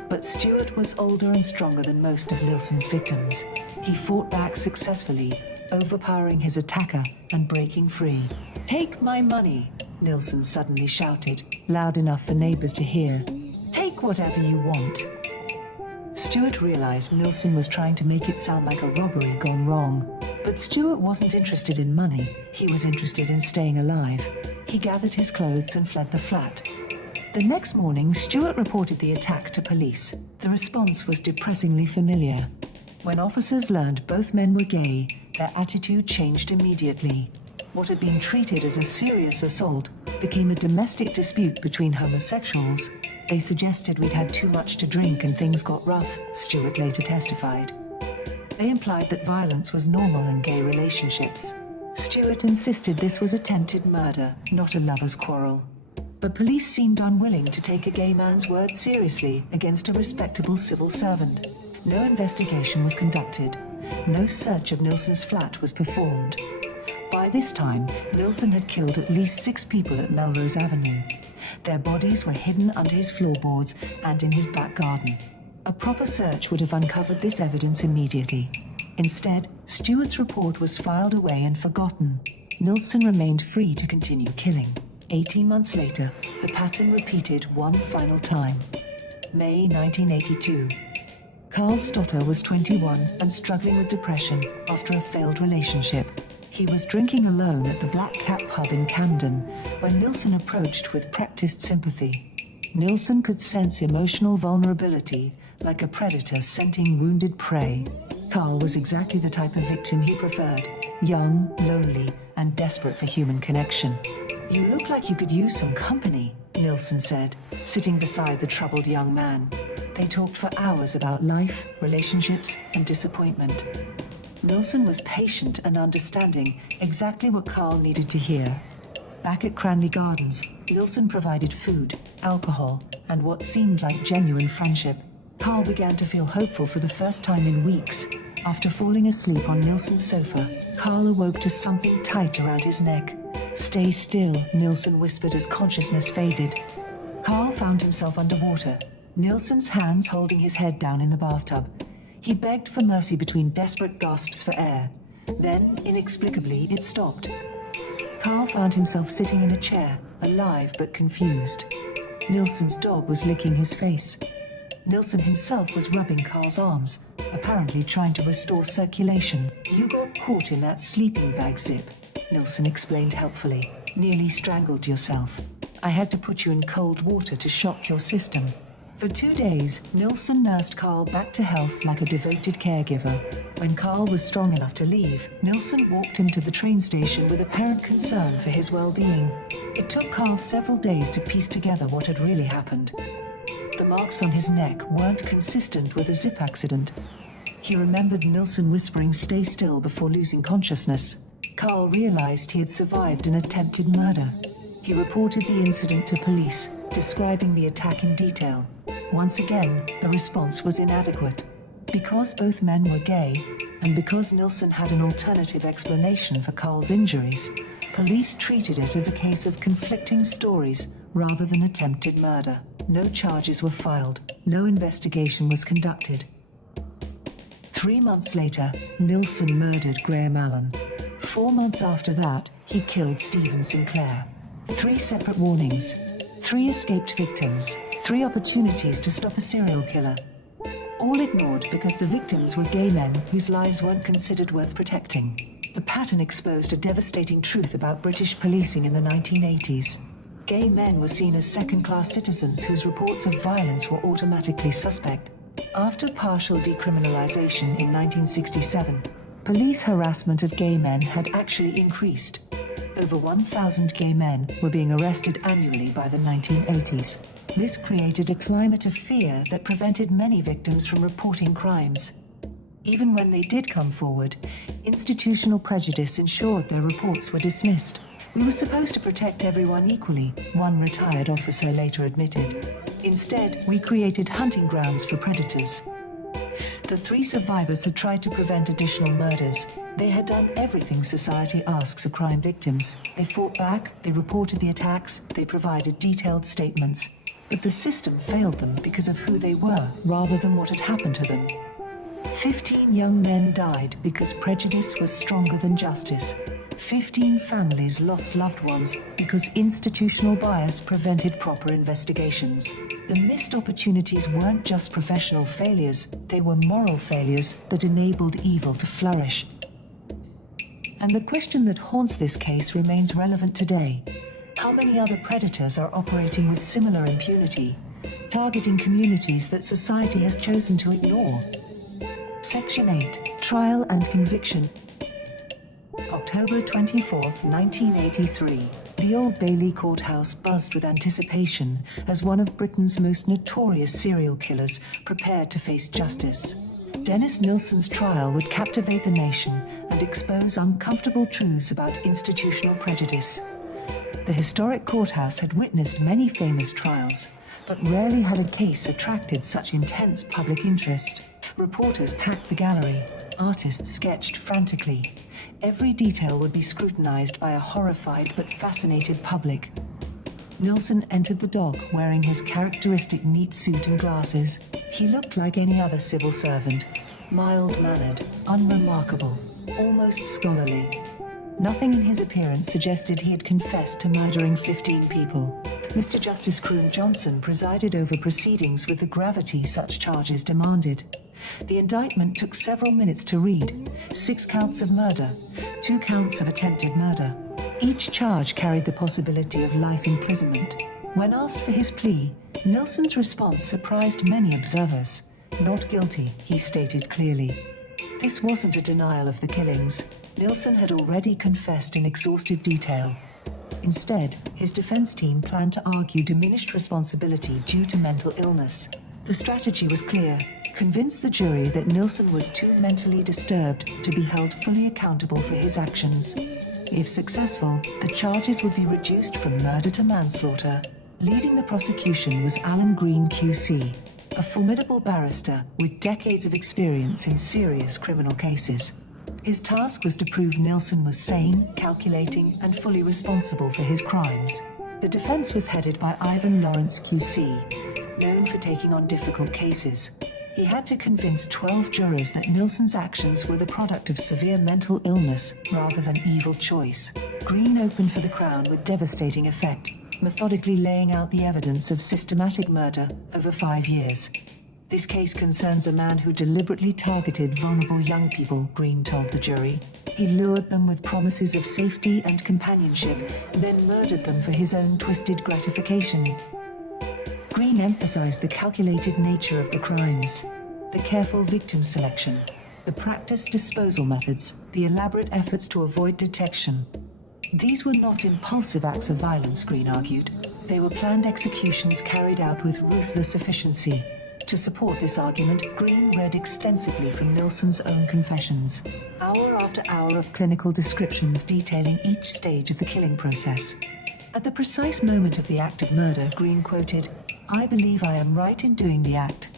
But Stewart was older and stronger than most of Nilsen's victims. He fought back successfully, overpowering his attacker and breaking free. "Take my money," Nilsen suddenly shouted, loud enough for neighbors to hear. "Take whatever you want." Stewart realized Nilsen was trying to make it sound like a robbery gone wrong. But Stewart wasn't interested in money. He was interested in staying alive. He gathered his clothes and fled the flat. The next morning, Stewart reported the attack to police. The response was depressingly familiar. When officers learned both men were gay, their attitude changed immediately. What had been treated as a serious assault became a domestic dispute between homosexuals. They suggested we'd had too much to drink and things got rough, Stewart later testified. They implied that violence was normal in gay relationships. Stewart insisted this was attempted murder, not a lover's quarrel. But police seemed unwilling to take a gay man's word seriously against a respectable civil servant. No investigation was conducted. No search of Nilsen's flat was performed. By this time, Nilsen had killed at least 6 people at Melrose Avenue. Their bodies were hidden under his floorboards and in his back garden. A proper search would have uncovered this evidence immediately. Instead, Stewart's report was filed away and forgotten. Nilsen remained free to continue killing. 18 months later, the pattern repeated one final time. May 1982. Carl Stotter was 21 and struggling with depression after a failed relationship. He was drinking alone at the Black Cat pub in Camden when Nilsen approached with practiced sympathy. Nilsen could sense emotional vulnerability like a predator scenting wounded prey. Carl was exactly the type of victim he preferred, young, lonely, and desperate for human connection. "You look like you could use some company," Nilsen said, sitting beside the troubled young man. They talked for hours about life, relationships, and disappointment. Nilsen was patient and understanding, exactly what Carl needed to hear. Back at Cranley Gardens, Nilsen provided food, alcohol, and what seemed like genuine friendship. Carl began to feel hopeful for the first time in weeks. After falling asleep on Nilsen's sofa, Carl awoke to something tight around his neck. "Stay still," Nilsen whispered as consciousness faded. Carl found himself underwater, Nilsen's hands holding his head down in the bathtub. He begged for mercy between desperate gasps for air. Then, inexplicably, it stopped. Carl found himself sitting in a chair, alive but confused. Nilsen's dog was licking his face. Nilsen himself was rubbing Carl's arms, apparently trying to restore circulation. "You got caught in that sleeping bag zip," Nilsen explained helpfully. "Nearly strangled yourself. I had to put you in cold water to shock your system." For 2 days, Nilsen nursed Carl back to health like a devoted caregiver. When Carl was strong enough to leave, Nilsen walked him to the train station with apparent concern for his well-being. It took Carl several days to piece together what had really happened. The marks on his neck weren't consistent with a zip accident. He remembered Nilsen whispering "stay still" before losing consciousness. Carl realized he had survived an attempted murder. He reported the incident to police, describing the attack in detail. Once again, the response was inadequate. Because both men were gay, and because Nilsen had an alternative explanation for Carl's injuries, police treated it as a case of conflicting stories rather than attempted murder. No charges were filed. No investigation was conducted. 3 months later, Nilsen murdered Graham Allen. 4 months after that, he killed Stephen Sinclair. 3 separate warnings, 3 escaped victims, 3 opportunities to stop a serial killer. All ignored because the victims were gay men whose lives weren't considered worth protecting. The pattern exposed a devastating truth about British policing in the 1980s. Gay men were seen as second-class citizens whose reports of violence were automatically suspect. After partial decriminalization in 1967, police harassment of gay men had actually increased. Over 1,000 gay men were being arrested annually by the 1980s. This created a climate of fear that prevented many victims from reporting crimes. Even when they did come forward, institutional prejudice ensured their reports were dismissed. "We were supposed to protect everyone equally," one retired officer later admitted. "Instead, we created hunting grounds for predators." The 3 survivors had tried to prevent additional murders. They had done everything society asks of crime victims. They fought back, they reported the attacks, they provided detailed statements. But the system failed them because of who they were, rather than what had happened to them. 15 young men died because prejudice was stronger than justice. 15 families lost loved ones because institutional bias prevented proper investigations. The missed opportunities weren't just professional failures, they were moral failures that enabled evil to flourish. And the question that haunts this case remains relevant today. How many other predators are operating with similar impunity, targeting communities that society has chosen to ignore? Section 8, Trial and Conviction. October 24, 1983. The Old Bailey Courthouse buzzed with anticipation as one of Britain's most notorious serial killers prepared to face justice. Dennis Nilsen's trial would captivate the nation and expose uncomfortable truths about institutional prejudice. The historic courthouse had witnessed many famous trials, but rarely had a case attracted such intense public interest. Reporters packed the gallery. Artists sketched frantically. Every detail would be scrutinized by a horrified but fascinated public. Nilsen entered the dock wearing his characteristic neat suit and glasses. He looked like any other civil servant, mild-mannered, unremarkable, almost scholarly. Nothing in his appearance suggested he had confessed to murdering 15 people. Mr. Justice Croom Johnson presided over proceedings with the gravity such charges demanded. The indictment took several minutes to read. 6 counts of murder, 2 counts of attempted murder. Each charge carried the possibility of life imprisonment. When asked for his plea, Nilsen's response surprised many observers. "Not guilty," he stated clearly. This wasn't a denial of the killings. Nilsen had already confessed in exhaustive detail. Instead, his defense team planned to argue diminished responsibility due to mental illness. The strategy was clear: convince the jury that Nilsen was too mentally disturbed to be held fully accountable for his actions. If successful, the charges would be reduced from murder to manslaughter. Leading the prosecution was Alan Green QC, a formidable barrister with decades of experience in serious criminal cases. His task was to prove Nilsen was sane, calculating, and fully responsible for his crimes. The defense was headed by Ivan Lawrence QC, known for taking on difficult cases. He had to convince 12 jurors that Nilsen's actions were the product of severe mental illness rather than evil choice. Green opened for the Crown with devastating effect, methodically laying out the evidence of systematic murder over 5 years. "This case concerns a man who deliberately targeted vulnerable young people," Green told the jury. "He lured them with promises of safety and companionship, then murdered them for his own twisted gratification." Green emphasized the calculated nature of the crimes, the careful victim selection, the practiced disposal methods, the elaborate efforts to avoid detection. These were not impulsive acts of violence, Green argued. They were planned executions carried out with ruthless efficiency. To support this argument, Green read extensively from Nilsen's own confessions, hour after hour of clinical descriptions detailing each stage of the killing process. At the precise moment of the act of murder, Green quoted, "I believe I am right in doing the act."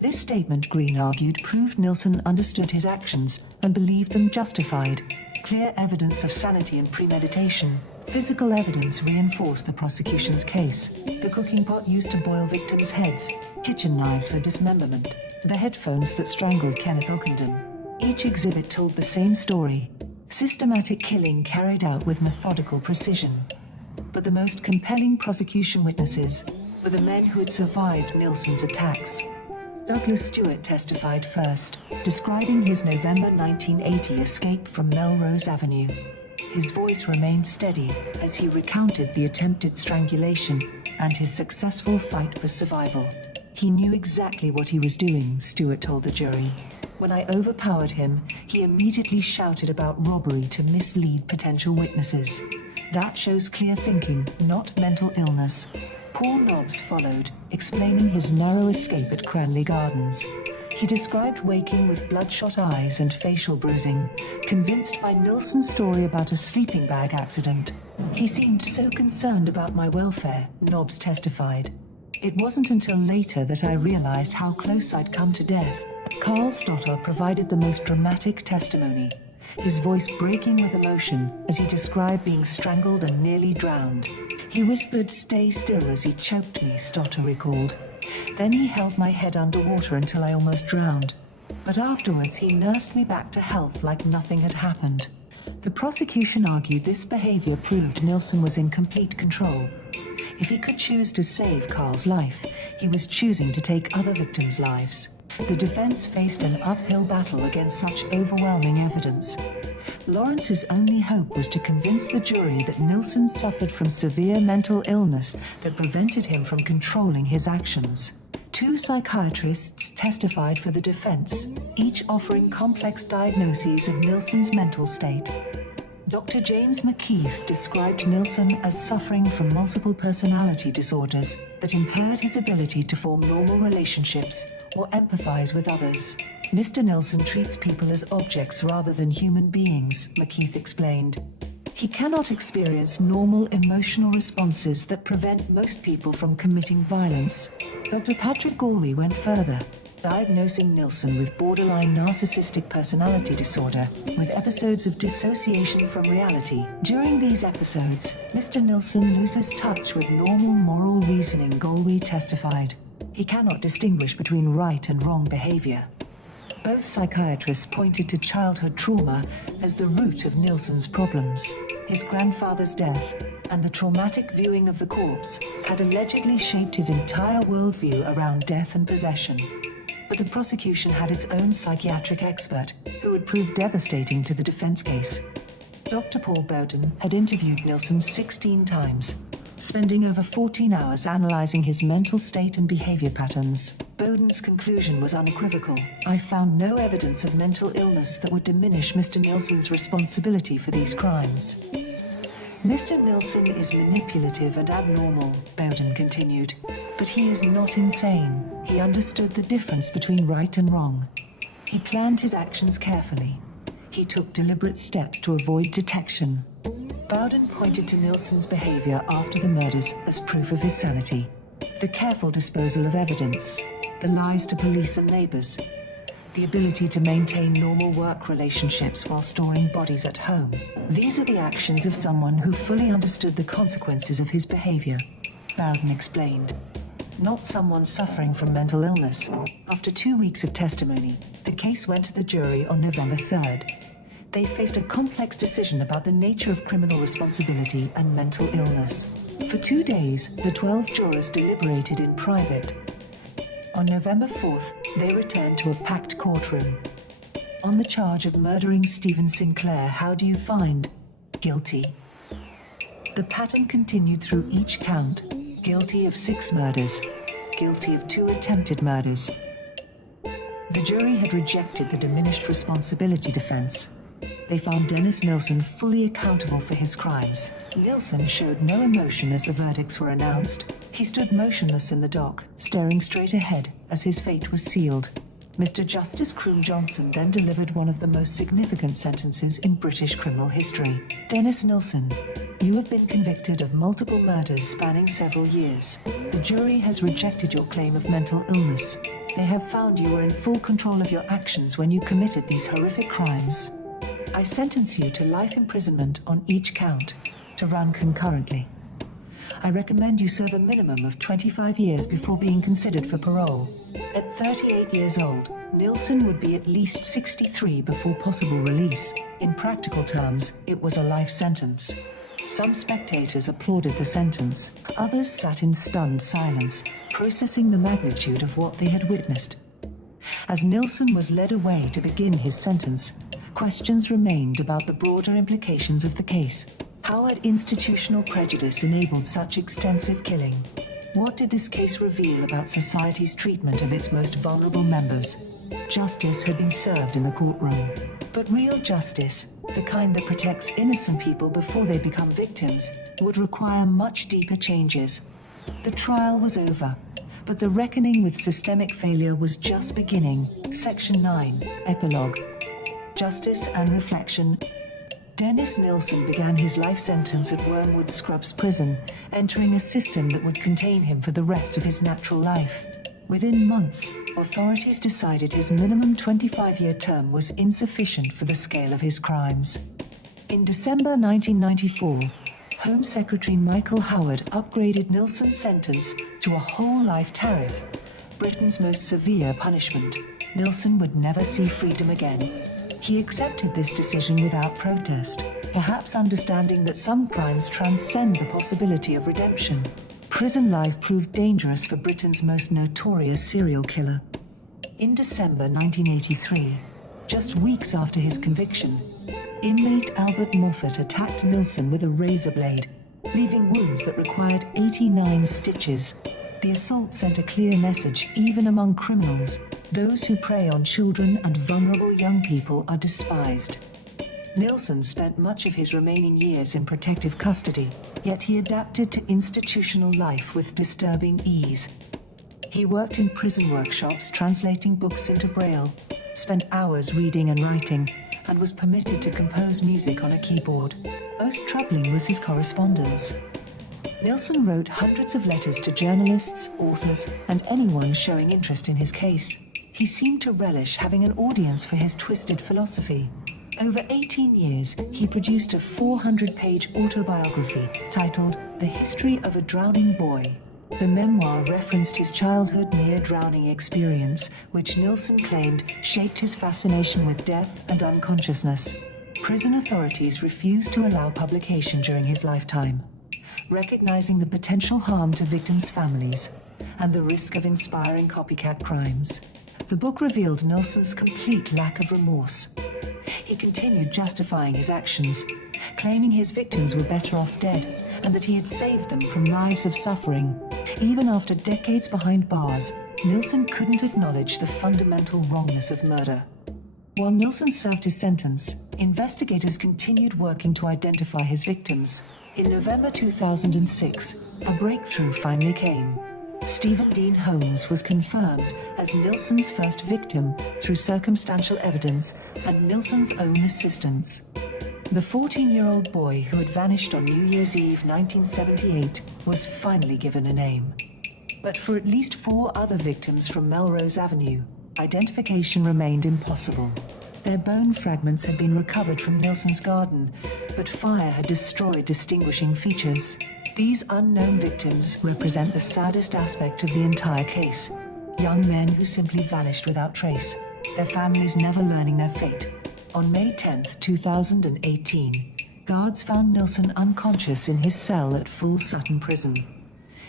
This statement, Green argued, proved Nilsen understood his actions and believed them justified. Clear evidence of sanity and premeditation. Physical evidence reinforced the prosecution's case. The cooking pot used to boil victims' heads, kitchen knives for dismemberment, the headphones that strangled Kenneth Ockenden. Each exhibit told the same story: systematic killing carried out with methodical precision. But the most compelling prosecution witnesses were the men who had survived Nilsen's attacks. Douglas Stewart testified first, describing his November 1980 escape from Melrose Avenue. His voice remained steady as he recounted the attempted strangulation and his successful fight for survival. He knew exactly what he was doing, Stewart told the jury. When I overpowered him, he immediately shouted about robbery to mislead potential witnesses. That shows clear thinking, not mental illness. Paul Nobbs followed, explaining his narrow escape at Cranley Gardens. He described waking with bloodshot eyes and facial bruising, convinced by Nilsen's story about a sleeping bag accident. He seemed so concerned about my welfare, Nobbs testified. It wasn't until later that I realized how close I'd come to death. Carl Stotter provided the most dramatic testimony, his voice breaking with emotion as he described being strangled and nearly drowned. He whispered, "Stay still," as he choked me, Stotter recalled. Then he held my head underwater until I almost drowned. But afterwards he nursed me back to health like nothing had happened. The prosecution argued this behavior proved Nilsen was in complete control. If he could choose to save Carl's life, he was choosing to take other victims' lives. The defense faced an uphill battle against such overwhelming evidence. Lawrence's only hope was to convince the jury that Nilsen suffered from severe mental illness that prevented him from controlling his actions. Two psychiatrists testified for the defense, each offering complex diagnoses of Nilsen's mental state. Dr. James McKeith described Nilsen as suffering from multiple personality disorders that impaired his ability to form normal relationships or empathize with others. Mr. Nilsen treats people as objects rather than human beings, McKeith explained. He cannot experience normal emotional responses that prevent most people from committing violence. Dr. Patrick Gawley went further, diagnosing Nilsen with borderline narcissistic personality disorder with episodes of dissociation from reality. During these episodes, Mr. Nilsen loses touch with normal moral reasoning, Gawley testified. He cannot distinguish between right and wrong behavior. Both psychiatrists pointed to childhood trauma as the root of Nilsen's problems. His grandfather's death and the traumatic viewing of the corpse had allegedly shaped his entire worldview around death and possession. But the prosecution had its own psychiatric expert, who would prove devastating to the defense case. Dr. Paul Bowden had interviewed Nilsen 16 times, spending over 14 hours analyzing his mental state and behavior patterns. Bowden's conclusion was unequivocal. "I found no evidence of mental illness that would diminish Mr. Nilsen's responsibility for these crimes." Mr. Nilsen is manipulative and abnormal, Bowden continued, but he is not insane. He understood the difference between right and wrong. He planned his actions carefully. He took deliberate steps to avoid detection. Bowden pointed to Nilsen's behavior after the murders as proof of his sanity. The careful disposal of evidence, the lies to police and neighbors, the ability to maintain normal work relationships while storing bodies at home. These are the actions of someone who fully understood the consequences of his behavior, Bowden explained. Not someone suffering from mental illness. After 2 weeks of testimony, the case went to the jury on November 3rd. They faced a complex decision about the nature of criminal responsibility and mental illness. For 2 days, the 12 jurors deliberated in private. On November 4th, they returned to a packed courtroom. On the charge of murdering Stephen Sinclair, how do you find? Guilty. The pattern continued through each count. Guilty of 6 murders. Guilty of 2 attempted murders. The jury had rejected the diminished responsibility defense. They found Dennis Nilsen fully accountable for his crimes. Nilsen showed no emotion as the verdicts were announced. He stood motionless in the dock, staring straight ahead as his fate was sealed. Mr. Justice Croom Johnson then delivered one of the most significant sentences in British criminal history. "Dennis Nilsen, you have been convicted of multiple murders spanning several years. The jury has rejected your claim of mental illness. They have found you were in full control of your actions when you committed these horrific crimes. I sentence you to life imprisonment on each count, to run concurrently." I recommend you serve a minimum of 25 years before being considered for parole. At 38 years old, Nilsen would be at least 63 before possible release. In practical terms, it was a life sentence. Some spectators applauded the sentence. Others sat in stunned silence, processing the magnitude of what they had witnessed. As Nilsen was led away to begin his sentence, questions remained about the broader implications of the case. How had institutional prejudice enabled such extensive killing? What did this case reveal about society's treatment of its most vulnerable members? Justice had been served in the courtroom. But real justice, the kind that protects innocent people before they become victims, would require much deeper changes. The trial was over, but the reckoning with systemic failure was just beginning. Section 9, Epilogue. Justice and Reflection. Dennis Nilsen began his life sentence at Wormwood Scrubs Prison, entering a system that would contain him for the rest of his natural life. Within months, authorities decided his minimum 25-year term was insufficient for the scale of his crimes. In December 1994, Home Secretary Michael Howard upgraded Nilsen's sentence to a whole-life tariff, Britain's most severe punishment. Nilsen would never see freedom again. He accepted this decision without protest, perhaps understanding that some crimes transcend the possibility of redemption. Prison life proved dangerous for Britain's most notorious serial killer. In December 1983, just weeks after his conviction, inmate Albert Moffat attacked Nilsen with a razor blade, leaving wounds that required 89 stitches. The assault sent a clear message even among criminals. Those who prey on children and vulnerable young people are despised. Nilsen spent much of his remaining years in protective custody, yet he adapted to institutional life with disturbing ease. He worked in prison workshops translating books into Braille, spent hours reading and writing, and was permitted to compose music on a keyboard. Most troubling was his correspondence. Nilsen wrote hundreds of letters to journalists, authors, and anyone showing interest in his case. He seemed to relish having an audience for his twisted philosophy. Over 18 years, he produced a 400-page autobiography titled The History of a Drowning Boy. The memoir referenced his childhood near-drowning experience, which Nilsen claimed shaped his fascination with death and unconsciousness. Prison authorities refused to allow publication during his lifetime, recognizing the potential harm to victims' families and the risk of inspiring copycat crimes. The book revealed Nilsen's complete lack of remorse. He continued justifying his actions, claiming his victims were better off dead and that he had saved them from lives of suffering. Even after decades behind bars, Nilsen couldn't acknowledge the fundamental wrongness of murder. While Nilsen served his sentence, investigators continued working to identify his victims. In November 2006, a breakthrough finally came. Stephen Dean Holmes was confirmed as Nilsen's first victim through circumstantial evidence and Nilsen's own assistance. The 14-year-old boy who had vanished on New Year's Eve 1978 was finally given a name. But for at least 4 other victims from Melrose Avenue, identification remained impossible. Their bone fragments had been recovered from Nilsen's garden, but fire had destroyed distinguishing features. These unknown victims represent the saddest aspect of the entire case. Young men who simply vanished without trace, their families never learning their fate. On May 10, 2018, guards found Nilsen unconscious in his cell at Full Sutton Prison.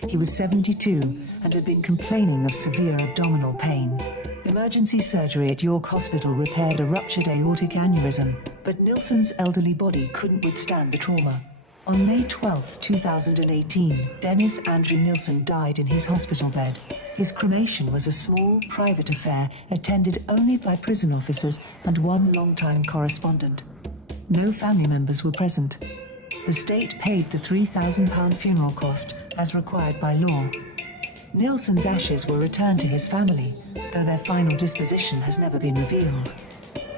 He was 72 and had been complaining of severe abdominal pain. Emergency surgery at York Hospital repaired a ruptured aortic aneurysm, but Nilsen's elderly body couldn't withstand the trauma. On May 12, 2018, Dennis Andrew Nilsen died in his hospital bed. His cremation was a small, private affair attended only by prison officers and one longtime correspondent. No family members were present. The state paid the £3,000 funeral cost, as required by law. Nilsen's ashes were returned to his family, though their final disposition has never been revealed.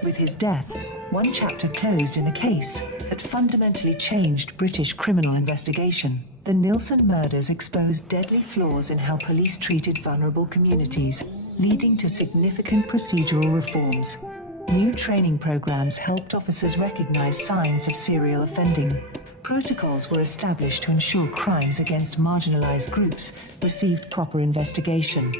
With his death, one chapter closed in a case that fundamentally changed British criminal investigation. The Nilsen murders exposed deadly flaws in how police treated vulnerable communities, leading to significant procedural reforms. New training programs helped officers recognize signs of serial offending. Protocols were established to ensure crimes against marginalized groups received proper investigation.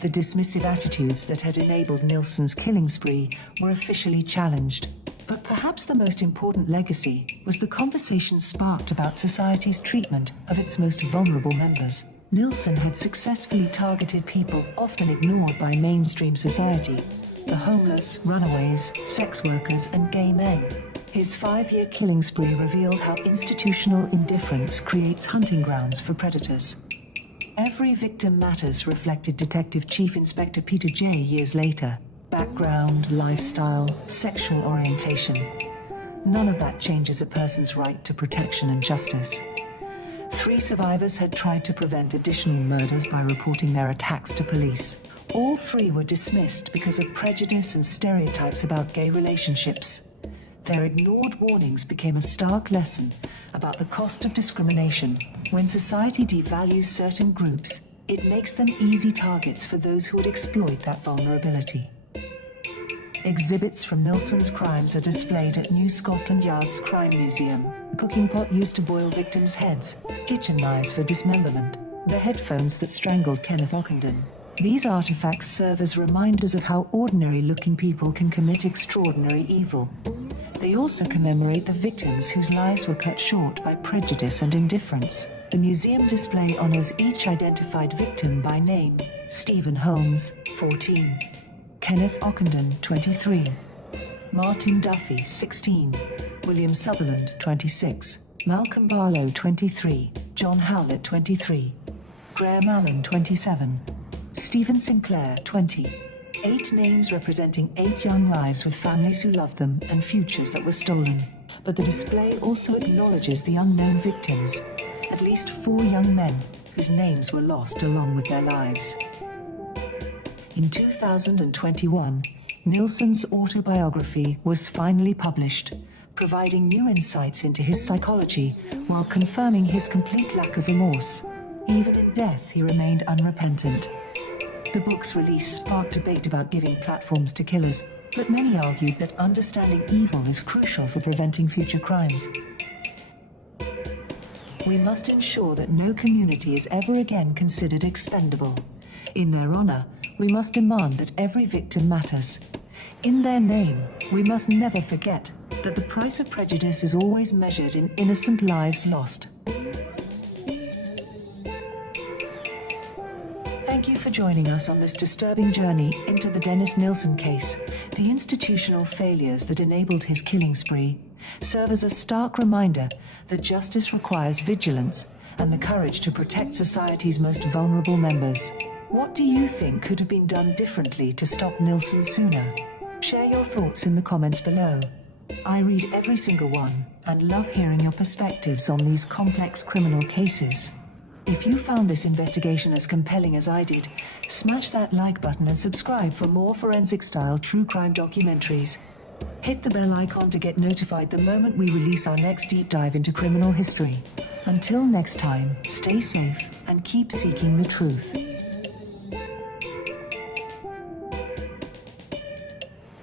The dismissive attitudes that had enabled Nilsen's killing spree were officially challenged. But perhaps the most important legacy was the conversation sparked about society's treatment of its most vulnerable members. Nilsen had successfully targeted people often ignored by mainstream society: the homeless, runaways, sex workers, and gay men. His 5-year killing spree revealed how institutional indifference creates hunting grounds for predators. Every Victim Matters reflected Detective Chief Inspector Peter J. years later. Background, lifestyle, sexual orientation. None of that changes a person's right to protection and justice. 3 survivors had tried to prevent additional murders by reporting their attacks to police. All 3 were dismissed because of prejudice and stereotypes about gay relationships. Their ignored warnings became a stark lesson about the cost of discrimination. When society devalues certain groups, it makes them easy targets for those who would exploit that vulnerability. Exhibits from Nilsen's crimes are displayed at New Scotland Yard's Crime Museum. A cooking pot used to boil victims' heads, kitchen knives for dismemberment, the headphones that strangled Kenneth Ockenden. These artifacts serve as reminders of how ordinary-looking people can commit extraordinary evil. They also commemorate the victims whose lives were cut short by prejudice and indifference. The museum display honors each identified victim by name: Stephen Holmes, 14. Kenneth Ockenden, 23. Martin Duffy, 16. William Sutherland, 26. Malcolm Barlow, 23. John Howlett, 23. Graham Allen, 27. Stephen Sinclair, 20. 8 names representing 8 young lives with families who loved them and futures that were stolen. But the display also acknowledges the unknown victims, at least 4 young men whose names were lost along with their lives. In 2021, Nilsen's autobiography was finally published, providing new insights into his psychology while confirming his complete lack of remorse. Even in death, he remained unrepentant. The book's release sparked debate about giving platforms to killers, but many argued that understanding evil is crucial for preventing future crimes. We must ensure that no community is ever again considered expendable. In their honor, we must demand that every victim matters. In their name, we must never forget that the price of prejudice is always measured in innocent lives lost. Thank you for joining us on this disturbing journey into the Dennis Nilsen case. The institutional failures that enabled his killing spree serve as a stark reminder that justice requires vigilance and the courage to protect society's most vulnerable members. What do you think could have been done differently to stop Nilsen sooner? Share your thoughts in the comments below. I read every single one and love hearing your perspectives on these complex criminal cases. If you found this investigation as compelling as I did, smash that like button and subscribe for more forensic-style true crime documentaries. Hit the bell icon to get notified the moment we release our next deep dive into criminal history. Until next time, stay safe and keep seeking the truth.